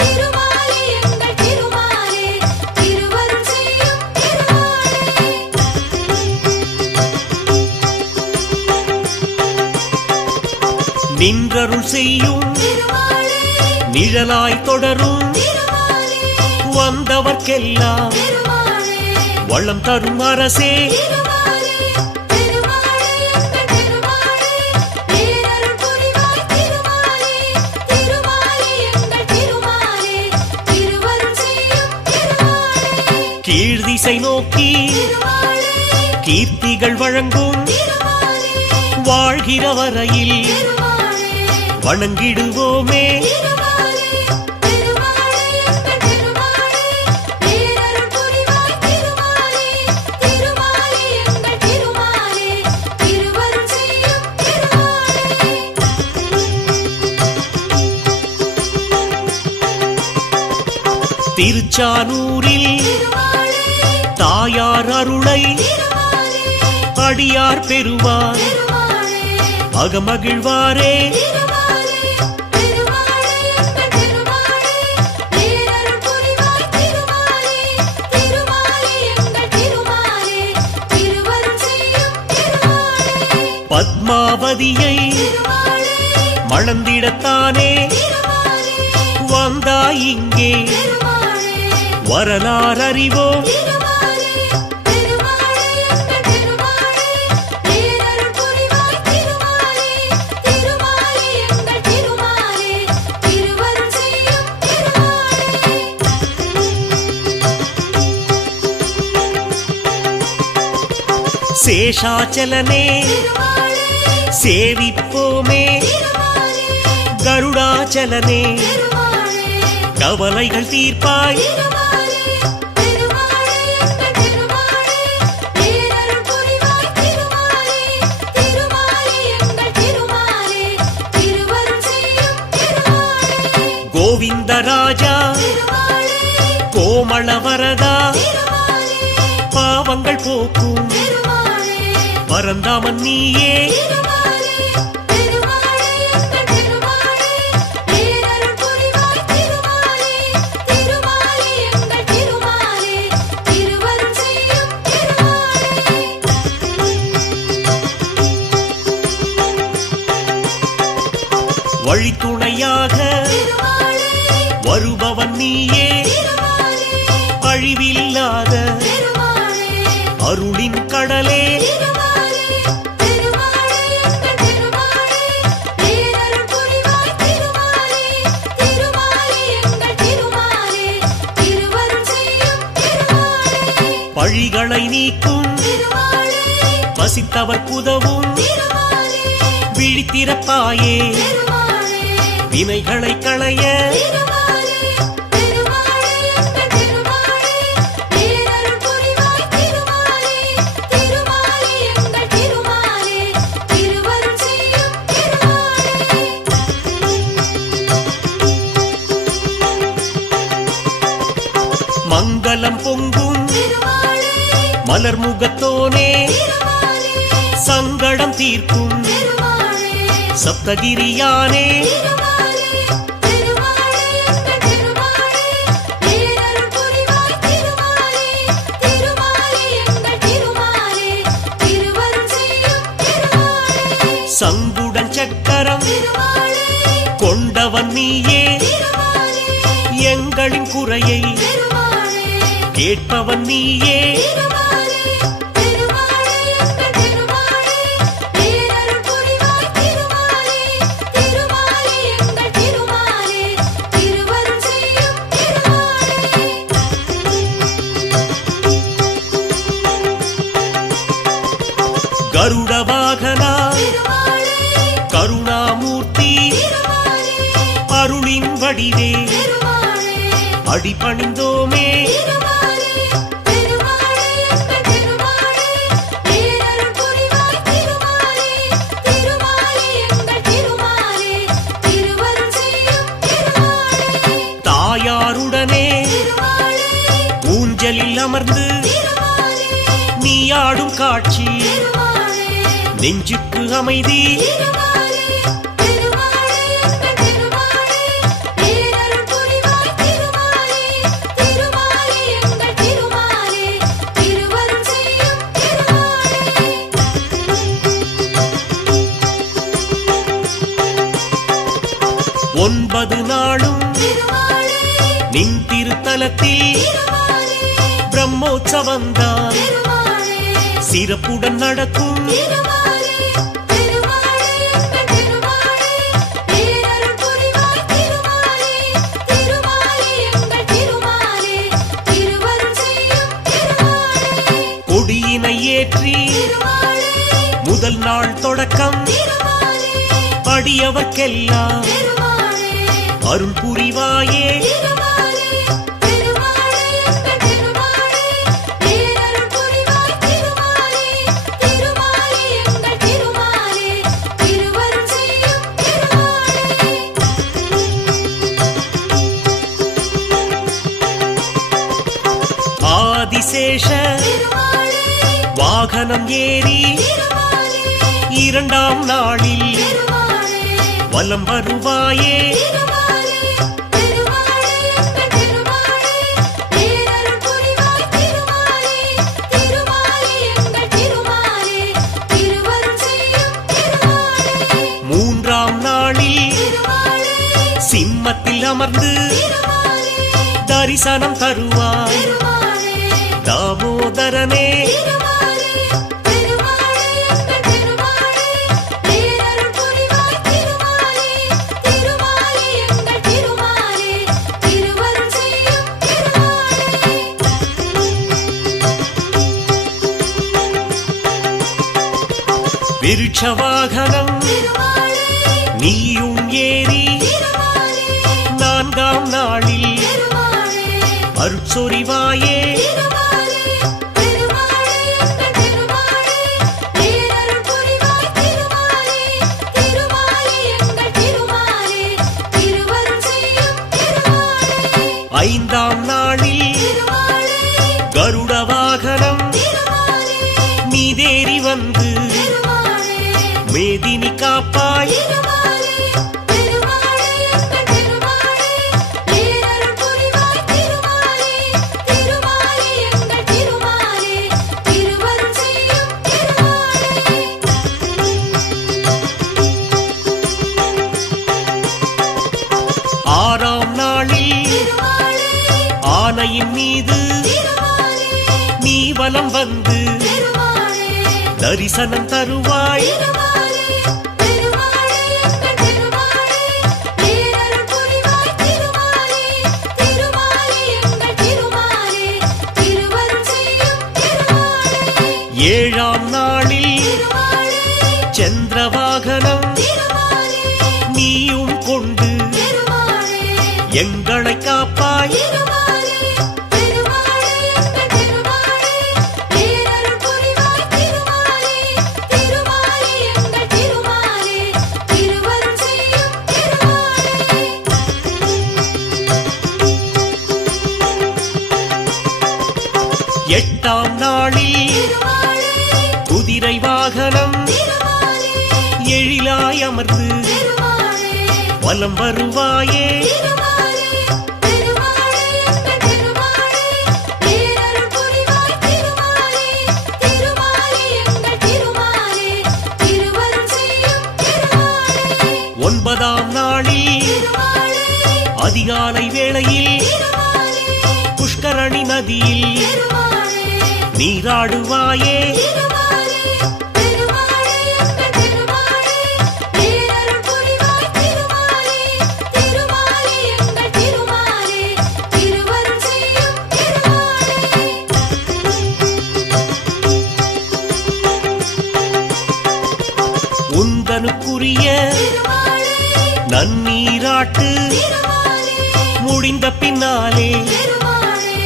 திருமாலே எங்கள் திருமாலே திருவருள் செய்யும் திருமாலே நின்றருள் செய்யும் திருமாலே நிழலாய் தொடரும் திருமாலே வந்தவர்க்கெல்லாம் திருமாலே வளம் தரும் அரசே திருமாலே திருமாலே எங்கள் திருமாலே பேரருள் புரிவாய் திருமாலே திருமாலே எங்கள் திருமாலே திருவருள் செய்யும் திருமாலே கீழ்திசை நோக்கி திருமாலே கீர்த்திகள் வழங்கும் திருமாலே வாழ்கிற வரையில் திருமாலே வணங்கிடுவோமே திருமாலே திருமாலே எங்கள் திருமாலே பேரருள் புரிவாய் திருமாலே திருமாலே எங்கள் திருமாலே திருவருள் செய்யும் திருமாலே திருச்சானூரில் திருமாலே தாயார் அருளை திருமாலே அடியார் பெறுவார் திருமாலே அகமகிழ்வாரே திருமாலே திருமாலே எங்கள் திருமாலே பேரருள் புரிவாய் திருமாலே திருமாலே எங்கள் திருமாலே திருவருள் செய்யும் திருமாலே பத்மாவதியை திருமாலே மணந்திடத்தானே திருமாலே வந்தாய் இங்கே திருமாலே வரலாறு அறிவோம் திருமாலே திருமாலே எங்கள் திருமாலே பேரருள் புரிவாய் திருமாலே திருமாலே எங்கள் திருமாலே திருவருள் செய்யும் திருமாலே சேஷாச்சலனே திருமாலே சேவிப்போமே திருமாலே கருடாச்சலனே திருமாலே கவலைகள் தீர்ப்பாய் திருமாலே திருமாலே எங்கள் திருமாலே பேரருள் புரிவாய் திருமாலே திருமாலே எங்கள் திருமாலே திருவருள் செய்யும் திருமாலே கோவிந்தராஜா திருமாலே கோமளவரதா திருமாலே பாவங்கள் போக்கும் திருமாலே பரந்தாமன் நீயே திருமாலே திருமாலே எங்கள் திருமாலே பேரருள் புரிவாய் திருமாலே திருமாலே எங்கள் திருமாலே திருவருள் செய்யும் திருமாலே வழித்துணையாக திருமாலே வருபவன் நீயே திருமாலே அழிவில்லாத திருமாலே அருளின் கடலே திருமாலே திருமாலே எங்கள் திருமாலே பேரருள் புரிவாய் திருமாலே திருமாலே எங்கள் திருமாலே திருவருள் செய்யும் திருமாலே பசிகளை நீக்கும் திருமாலே பசித்தவர் உதவும் திருமாலே விழித்திறப்பாயே திருமாலே வினைகளை களைய திருமாலே திருமாலே எங்கள் திருமாலே பேரருள் புரிவாய் திருமாலே திருமாலே எங்கள் திருமாலே திருவருள் செய்யும் திருமாலே மங்களம் பொங்கும் திருமாலே மலர் முகத்தோனே திருமாலே சங்கடம் தீர்க்கும் திருமாலே சப்தகிரியானே திருமாலே திருமாலே எங்கள் திருமாலே பேரருள் புரிவாய் திருமாலே திருமாலே எங்கள் திருமாலே திருவருள் செய்யும் திருமாலே சங்குடன் சக்கரம் திருமாலே கொண்டவன் நீயே திருமாலே எங்களின் குறையை திருமாலே கேட்பவன் நீயே திருமாலே திருமாலே எங்கள் திருமாலே பேரருள் புரிவாய் திருமாலே திருமாலே எங்கள் திருமாலே திருவருள் செய்யும் திருமாலே கருட வாகனா திருமாலே கருணாமூர்த்தி திருமாலே அருளின் வடிவே திருமாலே அடிபணிந்தோமே திருமாலே திருமாலே எங்கள் திருமாலே பேரருள் புரிவாய் திருமாலே திருமாலே எங்கள் திருமாலே திருவருள் செய்யும் திருமாலே தாயாருடனே திருமாலே ஊஞ்சலில் அமர்ந்து திருமாலே நீ ஆடும் காட்சி திருமாலே நெஞ்சுக்கு அமைதி திருமாலே திருமாலே எங்கள் திருமாலே பேரருள் புரிவாய் திருமாலே திருமாலே எங்கள் திருமாலே திருவருள் செய்யும் திருமாலே ஒன்பது நாளும் திருமாலே நின் திருத்தலத்தில் திருமாலே பிரம்மோற்சவந்தான் திருமாலே சிறப்புடன் நடக்கும் திருமாலே திருமாலே எங்கள் திருமாலே பேரருள் புரிவாய் திருமாலே திருமாலே எங்கள் திருமாலே திருவருள் செய்யும் திருமாலே கொடியினை ஏற்றி திருமாலே முதல் நாள் தொடக்கம் திருமாலே அடியவர்க்கெல்லாம் திருமாலே அருள் புரிவாயே திருமாலே திருமாலே எங்கள் திருமாலே பேரருள் புரிவாய் திருமாலே திருமாலே எங்கள் திருமாலே திருவருள் செய்யும் திருமாலே ஆதிசேஷ திருமாலே வாகனம் ஏறி திருமாலே இரண்டாம் நாளில் திருமாலே வலம் வருவாயே திருமாலே திருமாலே எங்கள் திருமாலே பேரருள் புரிவாய் திருமாலே திருமாலே எங்கள் திருமாலே திருவருள் செய்யும் திருமாலே மூன்றாம் நாளில் திருமாலே சிம்மத்தில் அமர்ந்து திருமாலே தரிசனம் தருவாய் திருமாலே தாமோதரனே திருமாலே திருமாலே எங்கள் திருமாலே பேரருள் புரிவாய் திருமாலே திருமாலே எங்கள் திருமாலே திருவருள் செய்யும் திருமாலே விருட்ச வாகனம் திருமாலே நீயும் ஏறி திருமாலே நான்காம் நாளில் திருமாலே அருட்சொரிவாயே திருமாலே திருமாலே எங்கள் திருமாலே பேரருள் புரிவாய் திருமாலே திருமாலே எங்கள் திருமாலே திருவருள் செய்யும் திருமாலே ஐந்தாம் நாளில் திருமாலே கருட வாகனம் திருமாலே மீதேறி வந்து திருமாலே மேதினி காப்பாய் திருமாலே திருமாலே எங்கள் திருமாலே பேரருள் புரிவாய் திருமாலே திருமாலே எங்கள் திருமாலே திருவருள் செய்யும் திருமாலே ஆறாம் நாளில் திருமாலே ஆனையின் மீது திருமாலே நீ வலம் வந்து திருமாலே தரிசனம் தருவாய் திருமாலே திருமாலே எங்கள் திருமாலே பேரருள் புரிவாய் திருமாலே திருமாலே எங்கள் திருமாலே திருவருள் செய்யும் திருமாலே சந்திரவாகனம் திருமாலே நீயும் கொண்டு திருமாலே எங்களை காப்பாய் திருமாலே திருமாலே எங்கள் திருமாலே பேரருள் புரிவாய் திருமாலே திருமாலே எங்கள் திருமாலே திருவருள் செய்யும் திருமாலே எட்டாம் நாளில் திருமாலே குதிரை வாகனம் திருமாலே எழிலாய் அமர்ந்து திருமாலே வலம் வருவாயே திருமாலே திருமாலே எங்கள் திருமாலே பேரருள் புரிவாய் திருமாலே திருமாலே எங்கள் திருமாலே திருவருள் செய்யும் திருமாலே ஒன்பதாம் நாளில் திருமாலே அதிகாலை வேளையில் திருமாலே புஷ்கரணி நதியில் திருமாலே நீராடுவாயே திருமாலே திருமாலே எங்கள் திருமாலே பேரருள் புரிவாய் திருமாலே திருமாலே எங்கள் திருமாலே திருவருள் செய்யும் திருமாலே உந்தனுக்குரிய திருமாலே நன்னீராட்டு திருமாலே முடிந்த பின்னாலே திருமாலே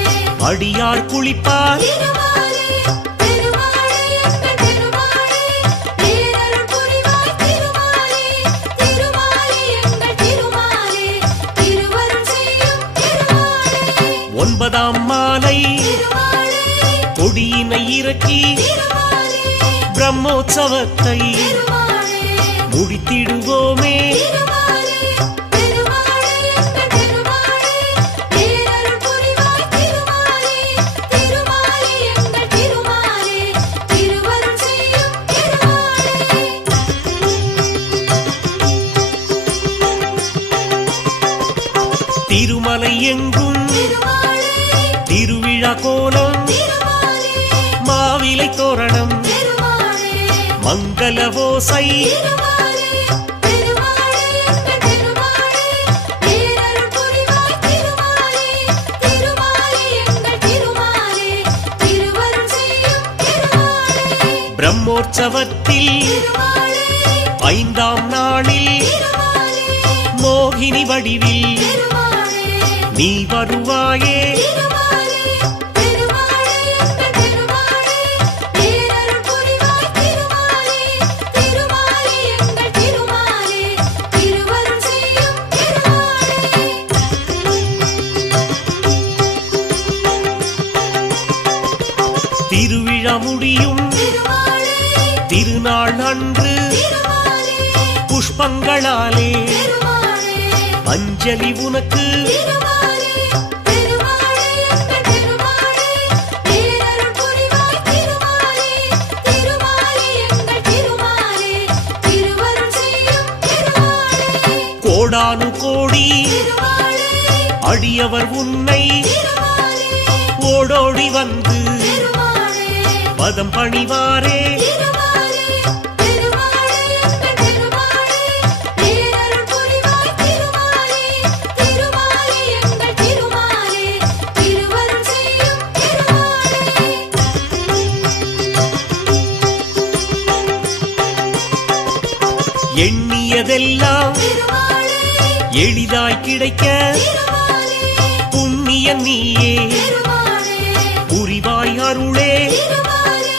அடியார் குளிப்பார் திருமாலே திருமாலே எங்கள் திருமாலே பேரருள் புரிவாய் திருமாலே திருமாலே எங்கள் திருமாலே திருவருள் செய்யும் திருமாலே ஒன்பதாம் மாலை திருமாலே கொடியினை இறக்கி திருமாலே பிரம்மோற்சவத்தை திருமாலே முடித்திடுவோமே திருமாலே திருமாலே எங்கள் திருமாலே பேரருள் புரிவாய் திருமாலே திருமாலே எங்கள் திருமாலே திருவருள் செய்யும் திருமாலே திருமலை எங்கும் திருமாலே திருவிழா கோலம் திருமாலே மாவிலை தோரணம் திருமாலே மங்கள ஓசை திருமாலே திருமாலே எங்கள் திருமாலே பேரருள் புரிவாய் திருமாலே திருமாலே எங்கள் திருமாலே திருவருள் செய்யும் திருமாலே பிரம்மோற்சவத்தில் திருமாலே ஐந்தாம் நாளில் திருமாலே மோகினி வடிவில் திருமாலே நீ வருவாயே திருமாலே திருமாலே எங்கள் திருமாலே பேரருள் புரிவாய் திருமாலே திருமாலே எங்கள் திருமாலே திருவருள் செய்யும் திருமாலே திருவிழா முடியும் திருமாலே திருநாள் அன்று திருமாலே புஷ்பங்களாலே திருமாலே அஞ்சலி உனக்கு திருமாலே திருமாலே எங்கள் திருமாலே பேரருள் புரிவாய் திருமாலே திருமாலே எங்கள் திருமாலே திருவருள் செய்யும் திருமாலே கோடானு கோடி திருமாலே அடியவர் உன்னை திருமாலே ஓடோடி வந்து திருமாலே பதம் பணிவாரே திருமாலே திருமாலே எங்கள் திருமாலே பேரருள் புரிவாய் திருமாலே திருமாலே எங்கள் திருமாலே திருவருள் செய்யும் திருமாலே எண்ணியதெல்லாம் திருமாலே எளிதாய் கிடைக்க திருமாலே புண்ணிய நீயே திருமாலே புரிவாய் அருளே திருமாலே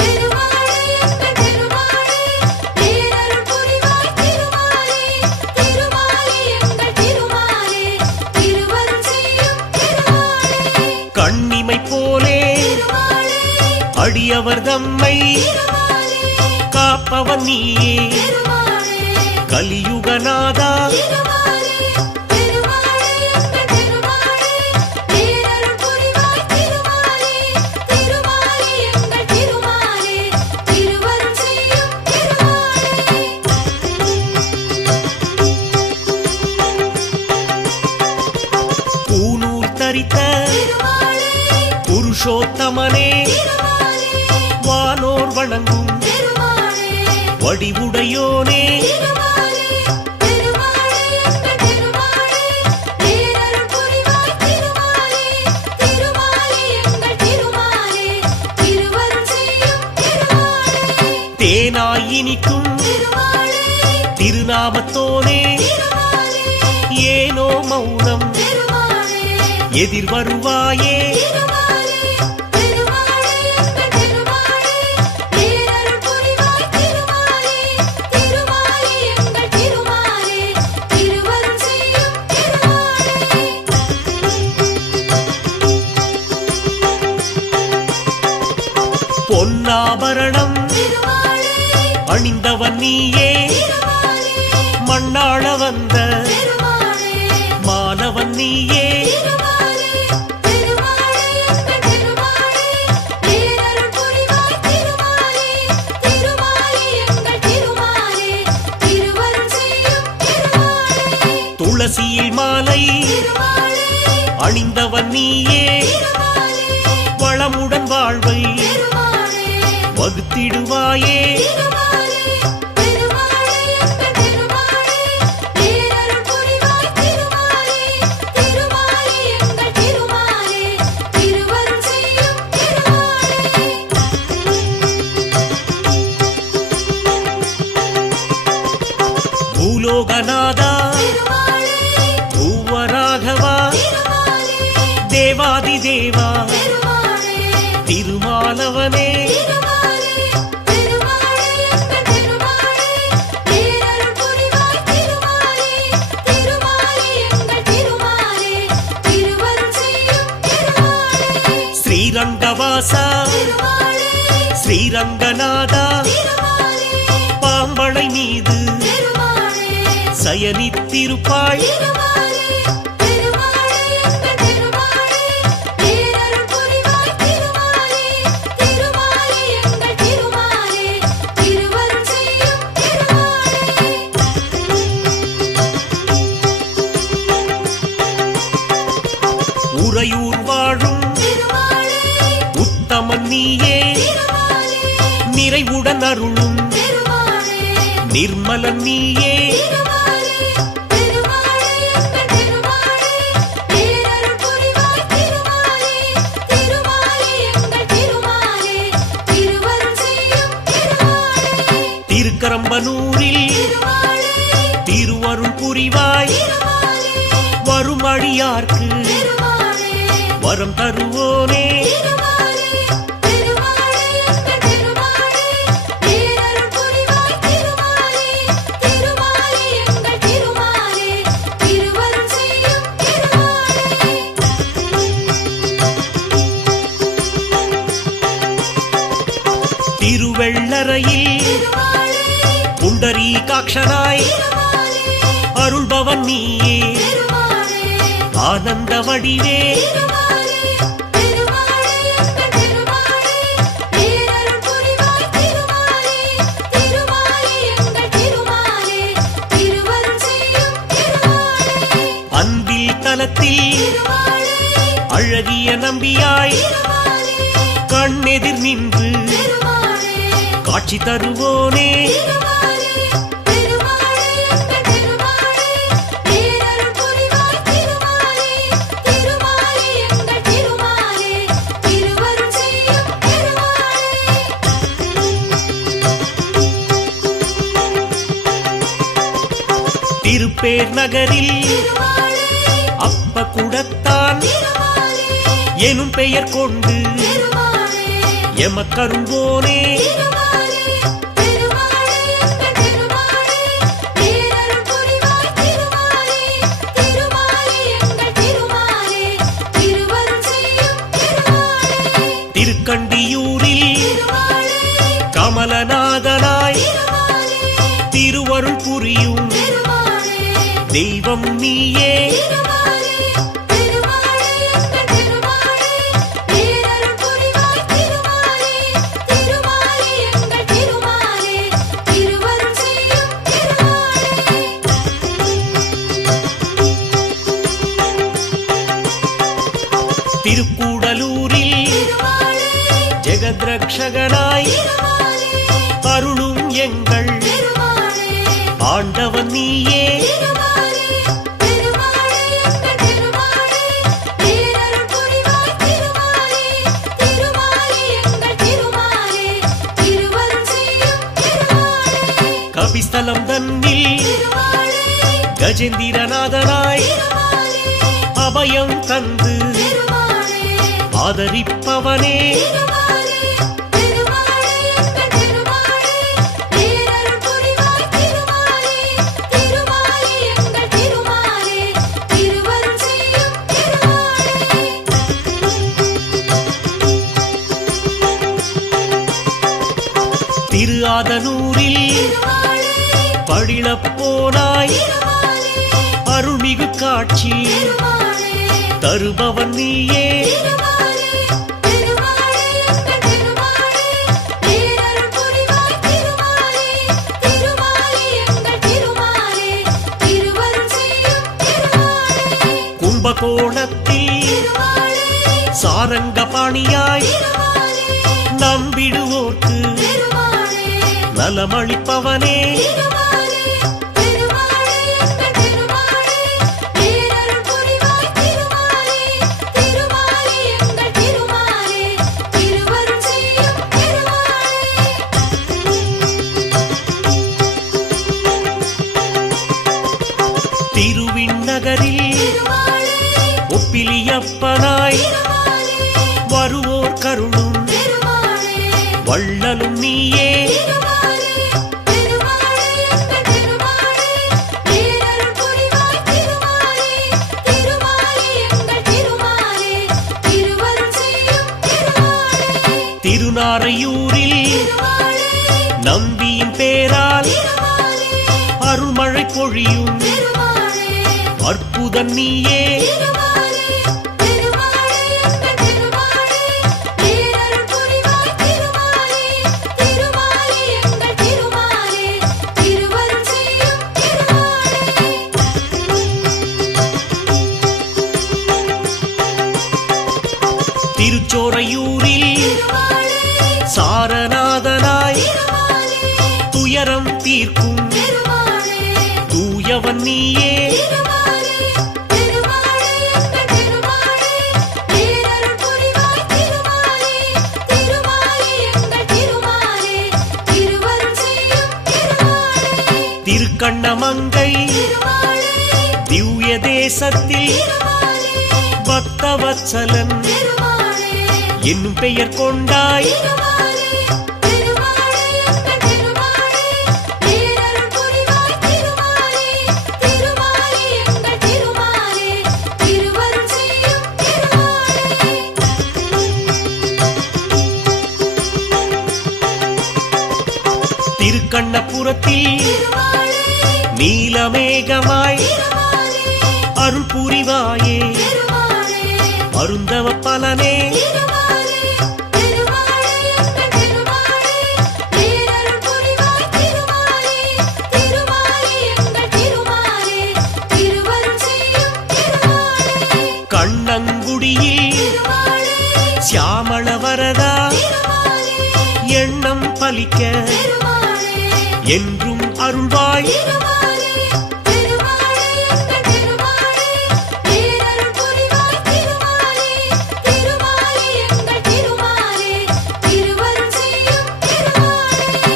திருமாலே எங்கள் திருமாலே பேரருள் புரிவாய் திருமாலே திருமாலே எங்கள் திருமாலே திருவருள் செய்யும் திருமாலே கண்ணிமை போலே திருமாலே அடியவர் தம்மை திருமாலே காப்பவன் நீயே திருமாலே கலியுகநாதா திருமாலே திருமாலே எங்கள் திருமாலே பேரருள் புரிவாய் திருமாலே திருமாலே எங்கள் திருமாலே திருவருள் செய்யும் திருமாலே பூநூல் தரித்த திருமாலே புருஷோத்தமனே திருமாலே வானோர் வணங்கும் திருமாலே வடிவுடையோனே திருமாலே திருமாலே எங்கள் திருமாலே பேரருள் புரிவாய் திருமாலே திருமாலே எங்கள் திருமாலே திருவருள் செய்யும் திருமாலே தேனாய் இனிக்கும் திருமாலே திருநாமத்தோனே திருமாலே ஏனோ மௌனம் திருமாலே எதிர் வருவாயே திருமாலே திருமாலே எங்கள் திருமாலே பேரருள் புரிவாய் திருமாலே திருமாலே எங்கள் திருமாலே திருவருள் செய்யும் திருமாலே பொன்னாபரணம் திருமாலே அணிந்தவன் நீயே திருமாலே மண்ணாள வந்த திருமாலே மானவன் நீயே திருமாலே திருமாலே எங்கள் திருமாலே பேரருள் புரிவாய் திருமாலே திருமாலே எங்கள் திருமாலே திருவருள் செய்யும் திருமாலே துளசியில் மாலை திருமாலே அணிந்தவன் நீயே திருமாலே வளமுடன் வாழ்வை திருமாலே வகுத்திடுவாயே திருமாலே திருமாலே எங்கள் திருமாலே பேரருள் புரிவாய் திருமாலே திருமாலே எங்கள் திருமாலே திருவருள் செய்யும் திருமாலே பூலோகநாதா திருமாலே பூவராகவா திருமாலே தேவாதி தேவா திருமாலே திருமாலவனே திருமாலே திருமாலே எங்கள் திருமாலே பேரருள் புரிவாய் திருமாலே திருமாலே எங்கள் திருமாலே திருவருள் செய்யும் திருமாலே ஸ்ரீரங்கவாசா திருமாலே ஸ்ரீரங்கநாதா திருமாலே பாம்பளை மீது திருமாலே சயனித்திருப்பாள் திருமாலே திருமாலே எங்கள் திருமாலே பேரருள் புரிவாய் திருமாலே திருமாலே எங்கள் திருமாலே திருவருள் செய்யும் திருமாலே உறையூர் வாழும் திருமாலே உத்தமன் நீயே திருமாலே நிறைவுடன் அருளும் திருமாலே நிர்மலன் நீயே திருமாலே திருமாலே எங்கள் திருமாலே பேரருள் புரிவாய் திருமாலே திருமாலே எங்கள் திருமாலே திருவருள் செய்யும் திருமாலே திருக்கரம்பனூரில் திருமாலே திருவருள் புரிவாய் திருமாலே வரும் அடியார்க்கு திருமாலே வரம் தருவோனே திருமாலே திருமாலே எங்கள் திருமாலே பேரருள் புரிவாய் திருமாலே திருமாலே எங்கள் திருமாலே திருவருள் செய்யும் திருமாலே திருவெள்ளரையில் திருமாலே புண்டரீகாட்சனாய் திருமாலே அருள்பவன் நீயே திருமாலே ஆனந்த வடிவே திருமாலே திருமாலே எங்கள் திருமாலே பேரருள் புரிவாய் திருமாலே திருமாலே எங்கள் திருமாலே திருவருள் செய்யும் திருமாலே அன்பில் தலத்தில் திருமாலே அழகிய நம்பியாய் திருமாலே கண்ணெதிர் நின்று திருமாலே காட்சி தருவோனே திருமாலே திருமாலே எங்கள் திருமாலே பேரருள் புரிவாய் திருமாலே திருமாலே எங்கள் திருமாலே திருவருள் செய்யும் திருமாலே திருப்பேர் நகரில் திருமாலே அப்ப குடத்தான் திருமாலே எனும் பெயர் கொண்டு திருமாலே எமக்கரும்போனே திருமாலே திருமாலே எங்கள் திருமாலே பேரருள் புரிவாய் திருமாலே திருமாலே எங்கள் திருமாலே திருவருள் செய்யும் திருமாலே திருக்கண்டியூரில் திருமாலே கமலநாதனாய் திருமாலே திருவருள் புரியும் திருமாலே தெய்வம் நீயே திருமாலே திருமாலே எங்கள் திருமாலே பேரருள் புரிவாய் திருமாலே திருமாலே எங்கள் திருமாலே திருவருள் செய்யும் திருமாலே திருக்கூடலூரில் திருமாலே ஜெகத்ரக்ஷகனாய் திருமாலே அருளும் எங்கள் திருமாலே ஆண்டவன் நீயே திருமாலே திருமாலே எங்கள் திருமாலே பேரருள் புரிவாய் திருமாலே திருமாலே எங்கள் திருமாலே திருவருள் செய்யும் கபிஸ்தலம் தன்னில் திருமாலே கஜேந்திரநாதனாய் திருமாலே அபயம் தந்து திருமாலே ஆதரிப்பவனே திருமாலே திருமாலே எங்கள் திருமாலே பேரருள் புரிவாய் திருமாலே திருமாலே எங்கள் திருமாலே திருவருள் செய்யும் திருமாலே திரு ஆதனூரில் திருமாலே பழிலப் போனாய் திருமாலே அருள்மிகு காட்சி திருமாலே தருபவன் நீயே திருமாலே திருமாலே எங்கள் திருமாலே பேரருள் புரிவாய் திருமாலே திருமாலே எங்கள் திருமாலே திருவருள் செய்யும் திருமாலே கும்பகோணத்தில் திருமாலே சாரங்கபாணியாய் திருமாலே நம்பிடுவோர்க்கு திருமாலே நலமளிப்பவனே திருமாலே திருமாலே எங்கள் திருமாலே பேரருள் புரிவாய் திருமாலே திருமாலே எங்கள் திருமாலே திருவருள் செய்யும் திருமாலே திருவிண்ணகரில் திருமாலே ஒப்பிலியப்பனாய் திருமாலே வருவோர் கருளும் திருமாலே வள்ளலும் நீயே திருமாலே திருமாலே எங்கள் திருமாலே பேரருள் புரிவாய் திருமாலே திருமாலே எங்கள் திருமாலே திருவருள் செய்யும் திருமாலே திருநாரையூரில் திருமாலே நம்பியின் பேரால் திருமாலே அருள்மழை பொழியும் திருமாலே அற்புதம் நீயே திருமாலே திருமாலே எங்கள் திருமாலே பேரருள் புரிவாய் திருமாலே திருமாலே எங்கள் திருமாலே திருவருள் செய்யும் திருமாலே திருச்சோரையூரில் திருமாலே சாரநாதனாய் திருமாலே துயரம் தீர்க்கும் திருமாலே தூயவன் நீயே திருமாலே திருமாலே எங்கள் திருமாலே பேரருள் புரிவாய் திருமாலே திருமாலே எங்கள் திருமாலே திருவருள் செய்யும் திருமாலே திருக்கண்ணமங்கை திருமாலே திவ்ய தேசத்தில் திருமாலே பக்தவத்சலன் திருமாலே என்னும் பெயர் கொண்டாய் திருமாலே திருமாலே எங்கள் திருமாலே பேரருள் புரிவாய் திருமாலே திருமாலே எங்கள் திருமாலே திருவருள் செய்யும் திருமாலே திருக்கண்ணபுரத்தில் திருமாலே நீலமேகமாய் திருமாலே அருள் புரிவாயே திருமாலே அருந்தவ பலனே திருமாலே திருமாலே எங்கள் திருமாலே பேரருள் புரிவாய் திருமாலே திருமாலே எங்கள் திருமாலே திருவருள் செய்யும் திருமாலே கண்ணங்குடியில் திருமாலே சியாமளவரதா திருமாலே எண்ணம் பலிக்க திருமாலே என்றும் அருள்வாய் திருமாலே திருமாலே எங்கள் திருமாலே பேரருள் புரிவாய் திருமாலே திருமாலே எங்கள் திருமாலே திருவருள் செய்யும் திருமாலே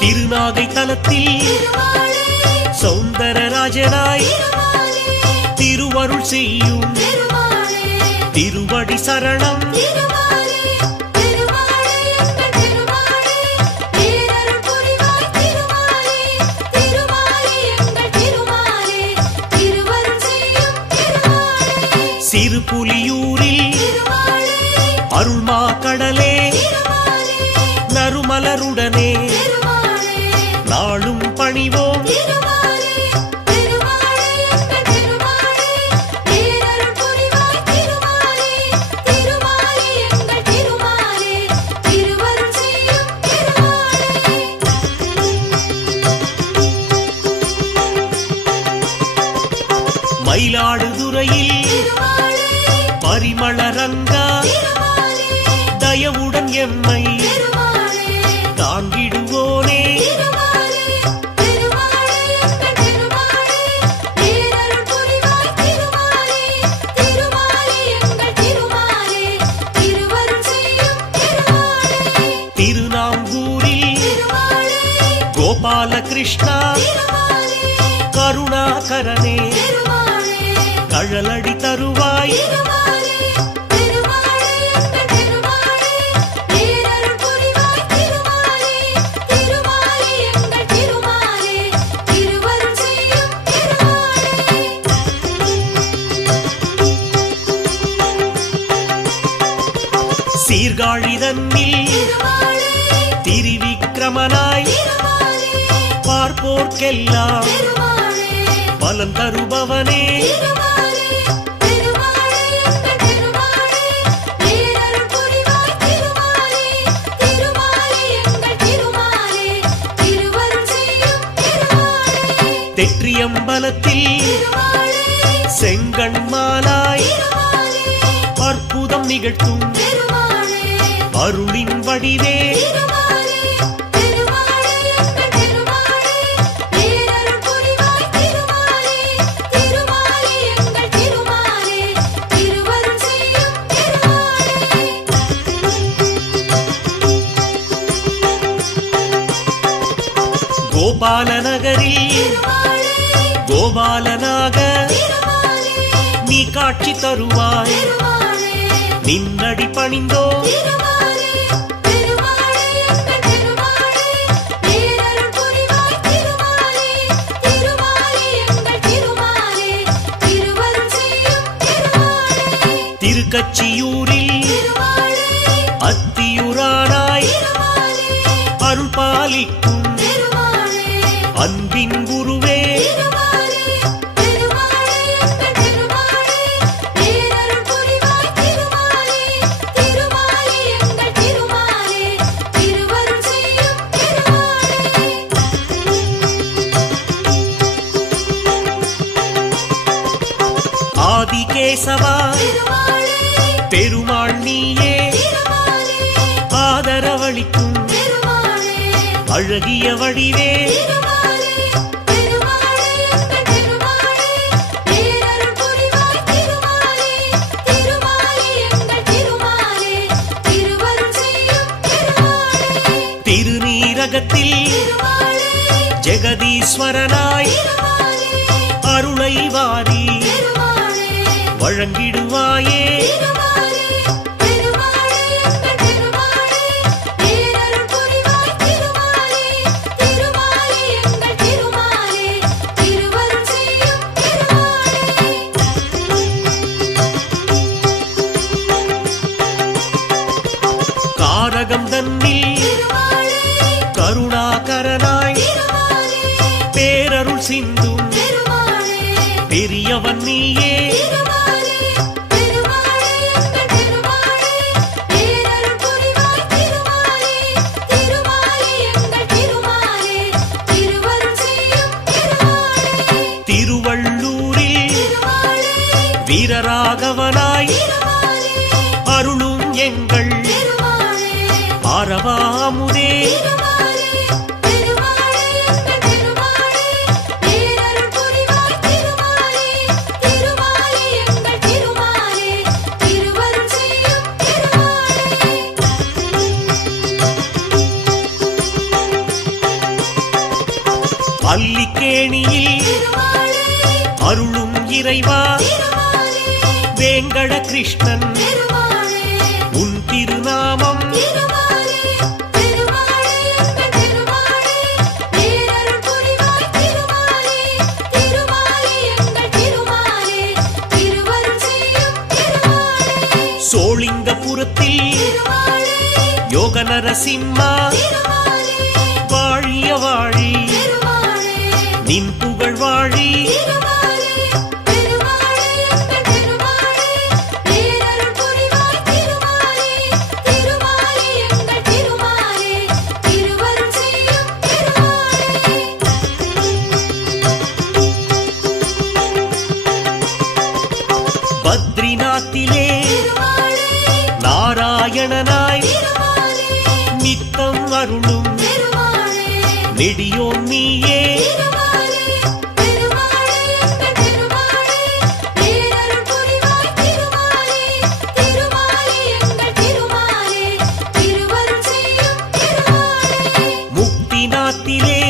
திருநாகை தலத்தில் திருமாலே சௌந்தரராஜனாய் திருமாலே திருவருள் செய்யும் திருமாலே திருவடி சரணம் திருமாலே திருமாலே எங்கள் திருமாலே பேரருள் புரிவாய் திருமாலே திருமாலே எங்கள் திருமாலே திருவருள் செய்யும் திருமாலே சிறுபுலியூரில் திருமாலே அருள்மா கடலே திருமாலே நறுமலருடனே திருமாலே நாளும் பணிவோம் திருமாலே திருமாலே எங்கள் திருமாலே பேரருள் புரிவாய் திருமாலே திருமாலே எங்கள் திருமாலே திருவருள் செய்யும் திருமாலே மயிலாடுதுறையில் திருமாலே பரிமளரங்கா திருமாலே தயவுடன் எம்மை திருமாலே தாங்கிடுவோனே திருமாலே திருமாலே எங்கள் திருமாலே பேரருள் புரிவாய் திருமாலே திருமாலே எங்கள் திருமாலே திருவருள் செய்யும் கோபால கிருஷ்ணா திருமாலே கருணாகரனே திருமாலே கழலடி தருவாய் திருமாலே திருமாலே எங்கள் திருமாலே பேரருள் புரிவாய் திருமாலே திருமாலே எங்கள் திருமாலே திருவருள் செய்யும் திருமாலே சீர்காழிதன்னில் திருமாலே திரிவிக்ரமனாய் திருமாலே பார்ப்போர்க்கெல்லாம் திருமாலே பலன் தருபவனே திருமாலே திருமாலே எங்கள் திருமாலே பேரருள் புரிவாய் திருமாலே திருமாலே எங்கள் திருமாலே திருவருள் செய்யும் திருமாலே தெற்றியம்பலத்தில் திருமாலே செங்கண்மாலாய் திருமாலே அற்புதம் நிகழ்த்தும் திருமாலே அருளின் வடிவே திருமாலே திருமாலே எங்கள் திருமாலே பேரருள் புரிவாய் திருமாலே திருமாலே எங்கள் திருமாலே திருவருள் செய்யும் திருமாலே கோபாலநகரில் திருமாலே கோபாலனாக திருமாலே நீ காட்சி தருவாய் திருமாலே நின்னடி பணிந்தோ திருமாலே திருமாலே எங்கள் திருமாலே பேரருள் புரிவாய் திருமாலே திருமாலே எங்கள் திருமாலே திருவருள் செய்யும் திருமாலே திருக்கச்சியூரில் திருமாலே அத்தியுரானாய் திருமாலே அருள் பாலிக்கும் திருமாலே அன்பின் குருவே திருமாலே திருமாலே எங்கள் திருமாலே பேரருள் புரிவாய் திருமாலே திருமாலே எங்கள் திருமாலே திருவருள் செய்யும் திருமாலே ஆதிகேசவா திருமாலே பெருமாள் நீயே திருமாலே ஆதரவளிக்கும் திருமாலே அழகிய வடிவே திருமாலே திருமாலே எங்கள் திருமாலே பேரருள் புரிவாய் திருமாலே திருமாலே எங்கள் திருமாலே திருவருள் செய்யும் திருமாலே திருநீரகத்தில் திருமாலே ஜெகதீஸ்வரனாய் திருமாலே அருளை வாரி திருமாலே வழங்கிடுவாயே திருமாலே திருமாலே எங்கள் திருமாலே பேரருள் புரிவாய் திருமாலே திருமாலே எங்கள் திருமாலே திருவருள் செய்யும் திருமாலே காரகம் தன்னில் திருமாலே கருணாகரனாய் திருமாலே பேரருள் சிந்தும் திருமாலே பெரியவன் நீயே திருமாலே திருமாலே எங்கள் திருமாலே பேரருள் புரிவாய் திருமாலே திருமாலே எங்கள் திருமாலே திருவருள் செய்யும் திருமாலே திருவள்ளூரில் திருமாலே வீரராகவனாய் திருமாலே அருளும் எங்கள் திருமாலே ஆரவாமுதே திருமாலே திருமாலே எங்கள் திருமாலே பேரருள் புரிவாய் திருமாலே திருமாலே எங்கள் திருமாலே திருவருள் செய்யும் திருமாலே அல்லிக்கேணியில் திருமாலே அருளும் இறைவா திருமாலே வேங்கட கிருஷ்ணன் திருமாலே உன் திருநாமம் திருமாலே திருமாலே எங்கள் திருமாலே பேரருள் புரிவாய் திருமாலே திருமாலே எங்கள் திருமாலே திருவருள் செய்யும் திருமாலே சோளிங்கபுரத்தில் திருமாலே யோக நரசிம்மா திருமாலே வாழிய வாழி திருமாலே நின் புகழ் வாழி திருமாலே திருமாலே எங்கள் திருமாலே பேரருள் புரிவாய் திருமாலே திருமாலே எங்கள் திருமாலே திருவருள் செய்யும் திருமாலே பத்ரிநாத்திலே திருமாலே நாராயணனாய் திருமாலே நித்தம் அருளும் திருமாலே நெடியோன் நீயே திருமாலே திருமாலே எங்கள் திருமாலே பேரருள் புரிவாய் திருமாலே திருமாலே எங்கள் திருமாலே திருவருள் செய்யும் திருமாலே முக்திநாத்திலே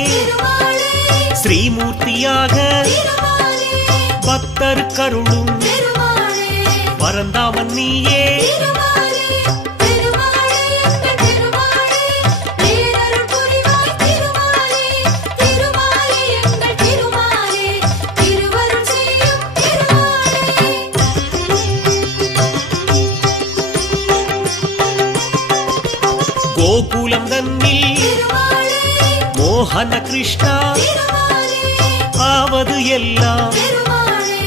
பக்தியாக திருமாலே பக்தர் கருளும் திருமாலே பரந்தாமன் நீயே திருமாலே திருமாலே எங்கள் திருமாலே பேரருள் புரிவாய் திருமாலே திருமாலே எங்கள் திருமாலே திருவருள் செய்யும் திருமாலே கோகுலம் தன்னில் திருமாலே மோகன கிருஷ்ணா திருமாலே ஆவது எல்லாம் திருமாலே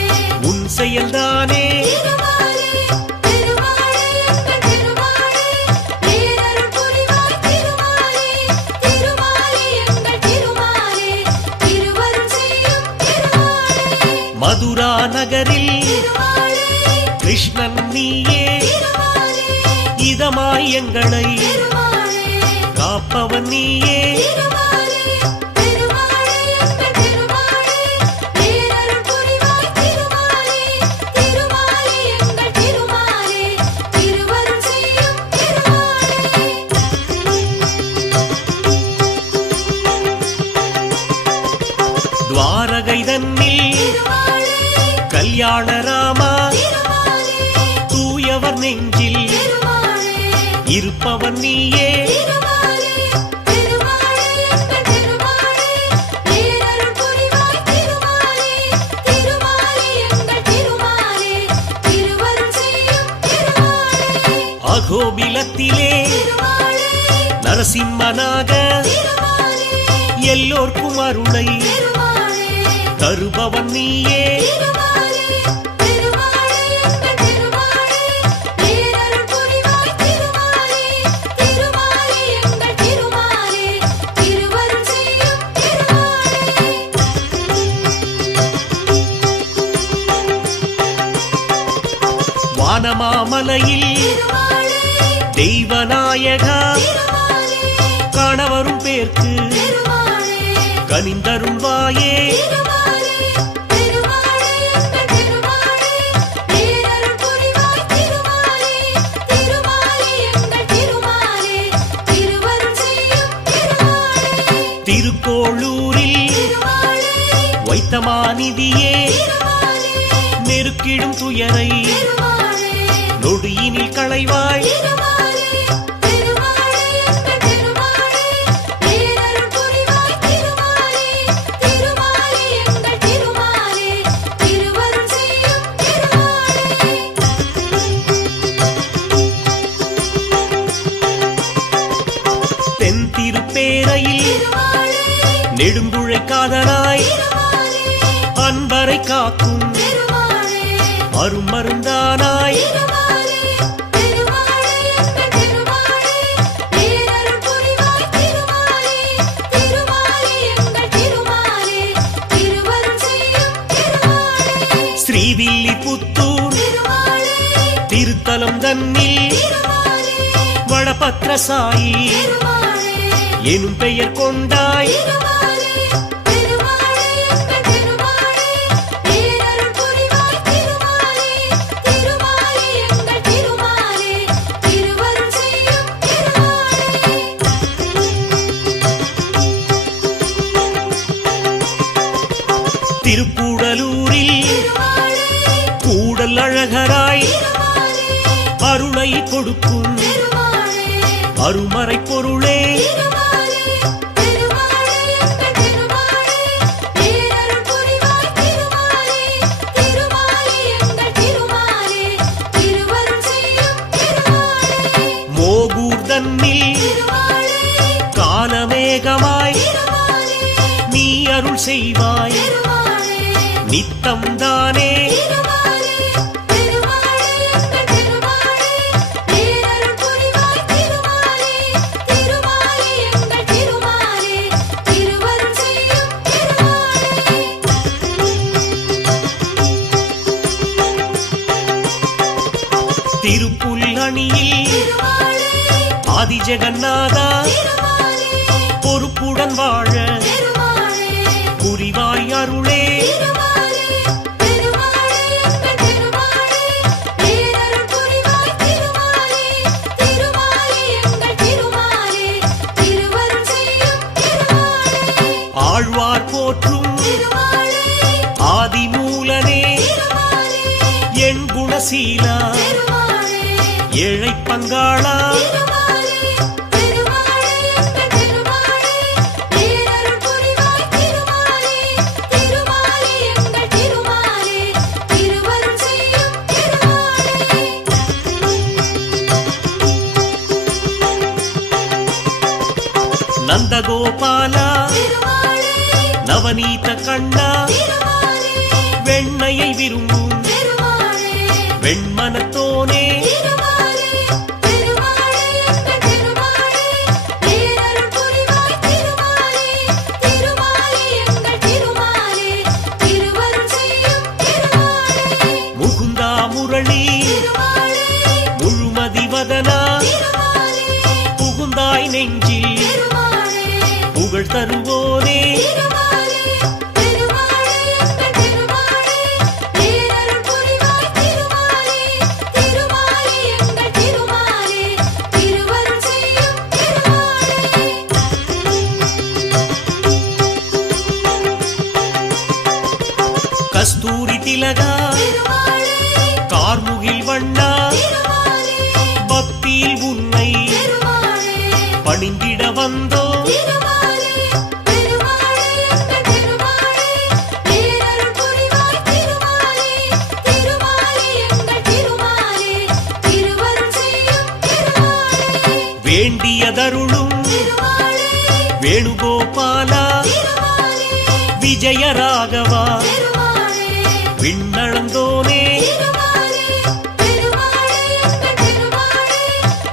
உன் செயல்தானே திருமாலே திருமாலே எங்கள் திருமாலே பேரருள் புரிவாய் திருமாலே திருமாலே எங்கள் திருமாலே திருவருள் செய்யும் திருமாலே மதுரா நகரில் திருமாலே கிருஷ்ணன் நீயே திருமாலே இதமாய் எங்களை திருமாலே காப்பவன் நீயே திருமாலே திருமாலே எங்கள் திருமாலே பேரருள் புரிவாய் திருமாலே திருமாலே எங்கள் திருமாலே திருவருள் செய்யும் திருமாலே துவாரகை தன்னில் திருமாலே கல்யாண ராமா திருமாலே தூயவர் நெஞ்சில் திருமாலே இருப்பவன் நீயே திருமாலே திருமாலே எங்கள் திருமாலே பேரருள் புரிவாய் திருமாலே திருமாலே எங்கள் திருமாலே திருவருள் செய்யும் திருமாலே அகோபிலத்திலே திருமாலே நரசிம்மனாக திருமாலே எல்லோர்க்கும் அருளை திருமாலே தருபவன் நீயே திருமாலே திருமாலே எங்கள் திருமாலே பேரருள் புரிவாய் திருமாலே திருமாலே எங்கள் திருமாலே திருவருள் செய்யும் திருமாலே வானமாமலையில் திருமாலே தெய்வநாயகா திருமாலே காணவரும் பேர்க்கு திருமாலே கனிந்தருள்வாயே திருமாலே திருமாலே எங்கள் திருமாலே பேரருள் புரிவாய் திருமாலே திருமாலே எங்கள் திருமாலே திருவருள் செய்யும் திருமாலே திருக்கோளூரில் திருமாலே வைத்தமாநிதியே திருமாலே நெருக்கிடும் துயரை திருமாலே நொடியினில் களைவாய் திருமாலே திருமாலே எங்கள் திருமாலே பேரருள் புரிவாய் திருமாலே திருமாலே எங்கள் திருமாலே திருவருள் செய்யும் திருமாலே தென் திருப்பேரையில் திருமாலே நெடுங்குழை காதலாய் திருமாலே அன்பரை காக்கும் திருமாலே அருமருந்தானாய் திருமாலே திருமாலே எங்கள் திருமாலே பேரருள் புரிவாய் திருமாலே திருமாலே எங்கள் திருமாலே திருவருள் செய்யும் திருமாலே ஸ்ரீவில்லிபுத்தூர் திருமாலே திருத்தலம் தன்னில் திருமாலே வடபத்ரசாயி திருமாலே எனும் பெயர் கொண்டாய் திருமாலே திருமாலே எங்கள் திருமாலே பேரருள் புரிவாய் திருமாலே திருமாலே எங்கள் திருமாலே திருவருள் செய்யும் திருமாலே திருப்புடலூரில் திருமாலே கூடல் அழகராய் திருமாலே அருளை கொடுக்கும் திருமாலே அருமறை பொருளே திருமாலே திருமாலே எங்கள் திருமாலே பேரருள் புரிவாய் திருமாலே திருமாலே எங்கள் திருமாலே திருவருள் செய்யும் திருமாலே மோகூர் தன்னில் திருமாலே காலமேகமாய் திருமாலே நீ அருள் செய்வாய் திருமாலே நித்தம் தானே திருமாலே திருமாலே எங்கள் திருமாலே பேரருள் புரிவாய் திருமாலே திருமாலே எங்கள் திருமாலே திருவருள் செய்யும் திருமாலே திருப்புல்லணியில் திருமாலே ஆதிஜெகநாதா திருமாலே பொறுப்புடன் வாழ திருமாலே புரிவாய் அருளே திருமாலே திருமாலே எங்கள் திருமாலே பேரருள் புரிவாய் திருமாலே திருமாலே எங்கள் திருமாலே திருவருள் செய்யும் திருமாலே ஆழ்வார் போற்றும் திருமாலே குணசீலா திருமாலே ஏழை பங்காளா திருமாலே திருமாலே எங்கள் திருமாலே பேரருள் புரிவாய் திருமாலே திருமாலே எங்கள் திருமாலே திருவருள் செய்யும் திருமாலே நந்தகோபாலா திருமாலே நவநீத கண்ணா திருமாலே வெண்ணையை விரும்பும் திருமாலே வெண்மனத்தோனே திருமாலே திருமாலே எங்கள் திருமாலே பேரருள் புரிவாய் திருமாலே திருமாலே எங்கள் திருமாலே திருவருள் செய்யும் திருமாலே முகுந்தா முரளி திருமாலே முழுமதி வதனா திருமாலே புகுந்தாய் நெஞ்சில் திருமாலே புகழ் தருவோனே திருமாலே திருமாலே எங்கள் திருமாலே பேரருள் புரிவாய் திருமாலே திருமாலே எங்கள் திருமாலே திருவருள் செய்யும் திருமாலே கஸ்தூரி திலகா திருமாலே கார்முகில் வண்ணா திருமாலே பக்தியில் உன்னை திருமாலே பணிந்திட வந்தோ திருமாலே திருமாலே எங்கள் திருமாலே பேரருள் புரிவாய் திருமாலே திருமாலே எங்கள் திருமாலே திருவருள் செய்யும் திருமாலே வேண்டியதருளும் திருமாலே வேணுகோபாலா திருமாலே விஜயராகவா திருமாலே விண்ணளந்தோனே திருமாலே திருமாலே எங்கள் திருமாலே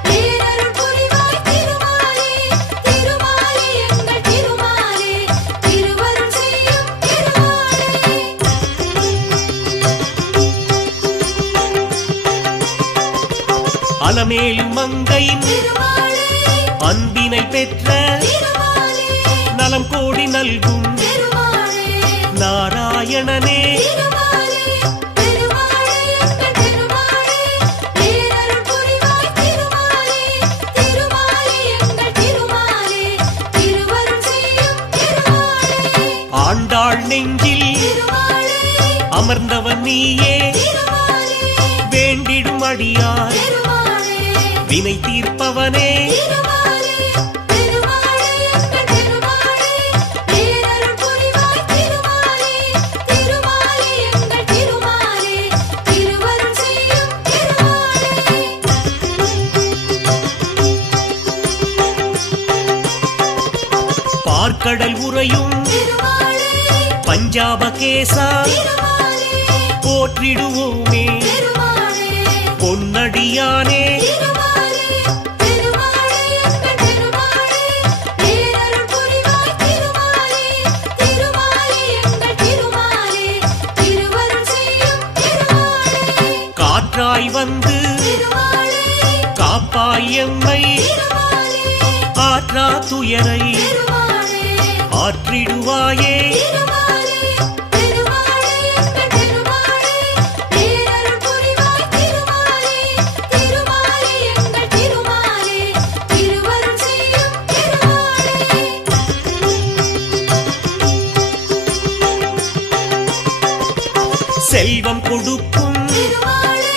பேரருள் புரிவாய் திருமாலே திருமாலே எங்கள் திருமாலே திருவருள் செய்யும் திருமாலே அலமேல் மங்கை திருமாலே அன்பினை பெற்ற திருமாலே நலம் கோடி நல்கும் திருமாலே நாராயணனே திருமாலே திருமாலே எங்கள் திருமாலே பேரருள் புரிவாய் திருமாலே திருமாலே எங்கள் திருமாலே திருவருள் செய்யும் திருமாலே ஆண்டாள் நெஞ்சில் திருமாலே அமர்ந்தவன் நீயே திருமாலே வேண்டிடும் அடியார் திருமாலே வினை தீர்ப்பவனே திருமாலே திருமாலே எங்கள் திருமாலே பேரருள் புரிவாய் திருமாலே திருமாலே எங்கள் திருமாலே திருவருள் செய்யும் திருமாலே பார்க்கடல் உறையும் திருமாலே பஞ்சாபகேசா திருமாலே போற்றிடுவோமே திருமாலே பொன்னடியானே திருமாலே திருமாலே எங்கள் திருமாலே பேரருள் புரிவாய் திருமாலே திருமாலே எங்கள் திருமாலே திருவருள் செய்யும் திருமாலே காற்றாய் வந்து திருமாலே காப்பாய் எம்மை திருமாலே ஆற்றா துயரை திருமாலே ஆற்றிடுவாயே திருமாலே திருமாலே எங்கள் திருமாலே பேரருள் புரிவாய் திருமாலே திருமாலே எங்கள் திருமாலே திருவருள் செய்யும் திருமாலே செல்வம் கொடுக்கும் திருமாலே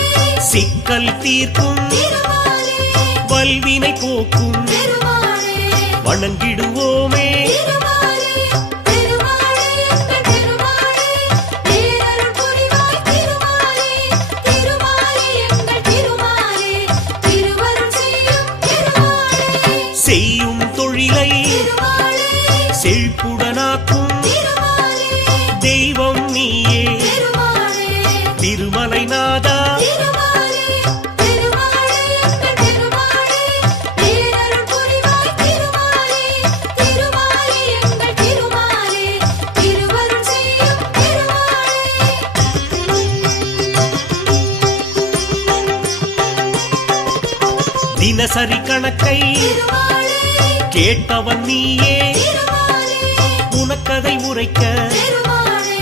சிக்கல் தீர்க்கும் திருமாலே வல்வினை போக்கும் திருமாலே வணங்கிடுவோமே திருமாலே திருமாலே எங்கள் திருமாலே பேரருள் புரிவாய் திருமாலே திருமாலே எங்கள் திருமாலே திருவருள் செய்யும் திருமாலே செய்யும் தொழிலை திருமாலே செழிப்புடனாக்கும் திருமாலே தெய்வம் நீயே திருமாலே திருமலை நாதா திருமாலே திருமாலே எங்கள் திருமாலே பேரருள் புரிவாய் திருமாலே திருமாலே எங்கள் திருமாலே திருவருள் செய்யும் திருமாலே தினசரி கணக்கை திருமாலே கேட்பவன் நீயே திருமாலே உனக்கதை உரைக்க திருமாலே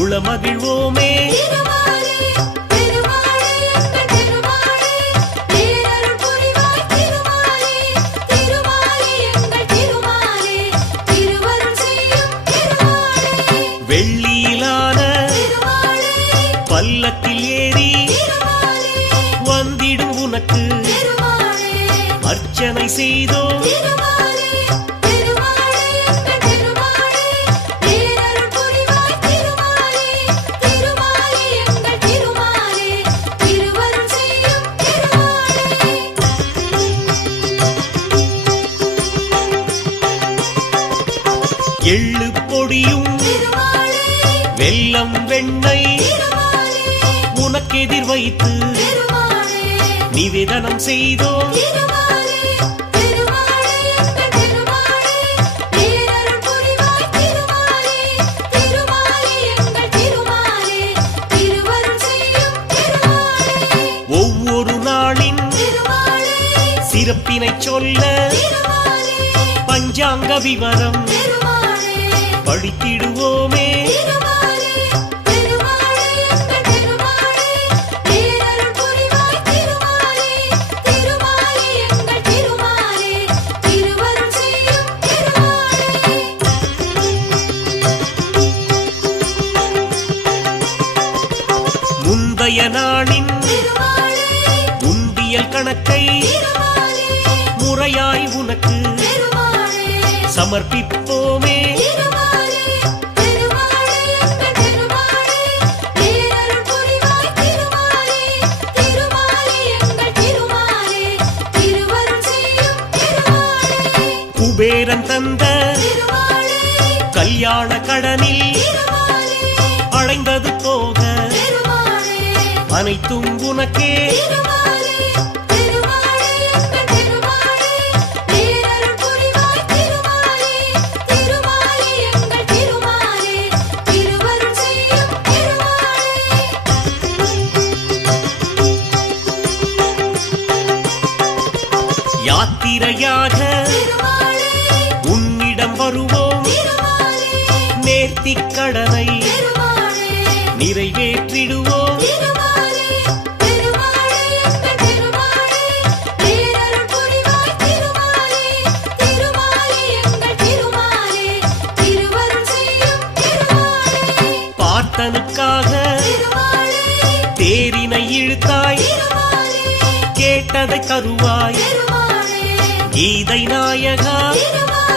உளமகிழ்வோமே திருமாலே திருமாலே எங்கள் திருமாலே பேரருள் புரிவாய் திருமாலே திருமாலே எங்கள் திருமாலே திருவருள் செய்யும் திருமாலே வெள்ளியிலான திருமாலே பல்லக்கில் ஏறி திருமாலே அர்ச்சனை செய்தோம் திருமாலே திருமாலே எங்கள் திருமாலே பேரருள் புரிவாய் திருமாலே திருமாலே எங்கள் திருமாலே திருவருள் செய்யும் திருமாலே எள்ளு பொடியும் திருமாலே வெல்லம் வெண்ணெய் திருமாலே உனக்கெதிர் வைத்து திருமாலே நிவேதனம் செய்தோம் திருமாலே திருமாலே எங்கள் திருமாலே பேரருள் புரிவாய் திருமாலே திருமாலே எங்கள் திருமாலே திருவருள் செய்யும் திருமாலே ஒவ்வொரு நாளின் திருமாலே சிறப்பினை சொல்ல திருமாலே பஞ்சாங்க விவரம் திருமாலே படித்திடுவோமே திருமாலே திருமாலே எங்கள் திருமாலே பேரருள் புரிவாய் திருமாலே திருமாலே எங்கள் திருமாலே திருவருள் செய்யும் திருமாலே முந்தைய நாளின் திருமாலே உண்டியல் கணக்கை திருமாலே முறையாய் உனக்கு திருமாலே சமர்ப்பிப்போமே திருமாலே திருமாலே எங்கள் திருமாலே பேரருள் புரிவாய் திருமாலே திருமாலே எங்கள் திருமாலே திருவருள் செய்யும் திருமாலே குபேரன் தந்த திருமாலே கல்யாண கடனில் திருமாலே அடைந்தது போக திருமாலே அனைத்தும் உனக்கே திருமாலே திருமாலே எங்கள் திருமாலே பேரருள் புரிவாய் திருமாலே திருமாலே எங்கள் திருமாலே திருவருள் செய்யும் திருமாலே யாத்திரையாக திருமாலே உன்னிடம் வருவோம் திருமாலே நேர்த்திக் கடனை திருமாலே நிறைவேற்றிடுவோம் திருமாலே திருமாலே எங்கள் திருமாலே பேரருள் புரிவாய் திருமாலே திருமாலே எங்கள் திருமாலே திருவருள் செய்யும் திருமாலே பார்த்தனுக்காக திருமாலே தேரினை இழுத்தாய் திருமாலே கேட்டதை தருவாய் திருமாலே கீதை நாயகா திருமாலே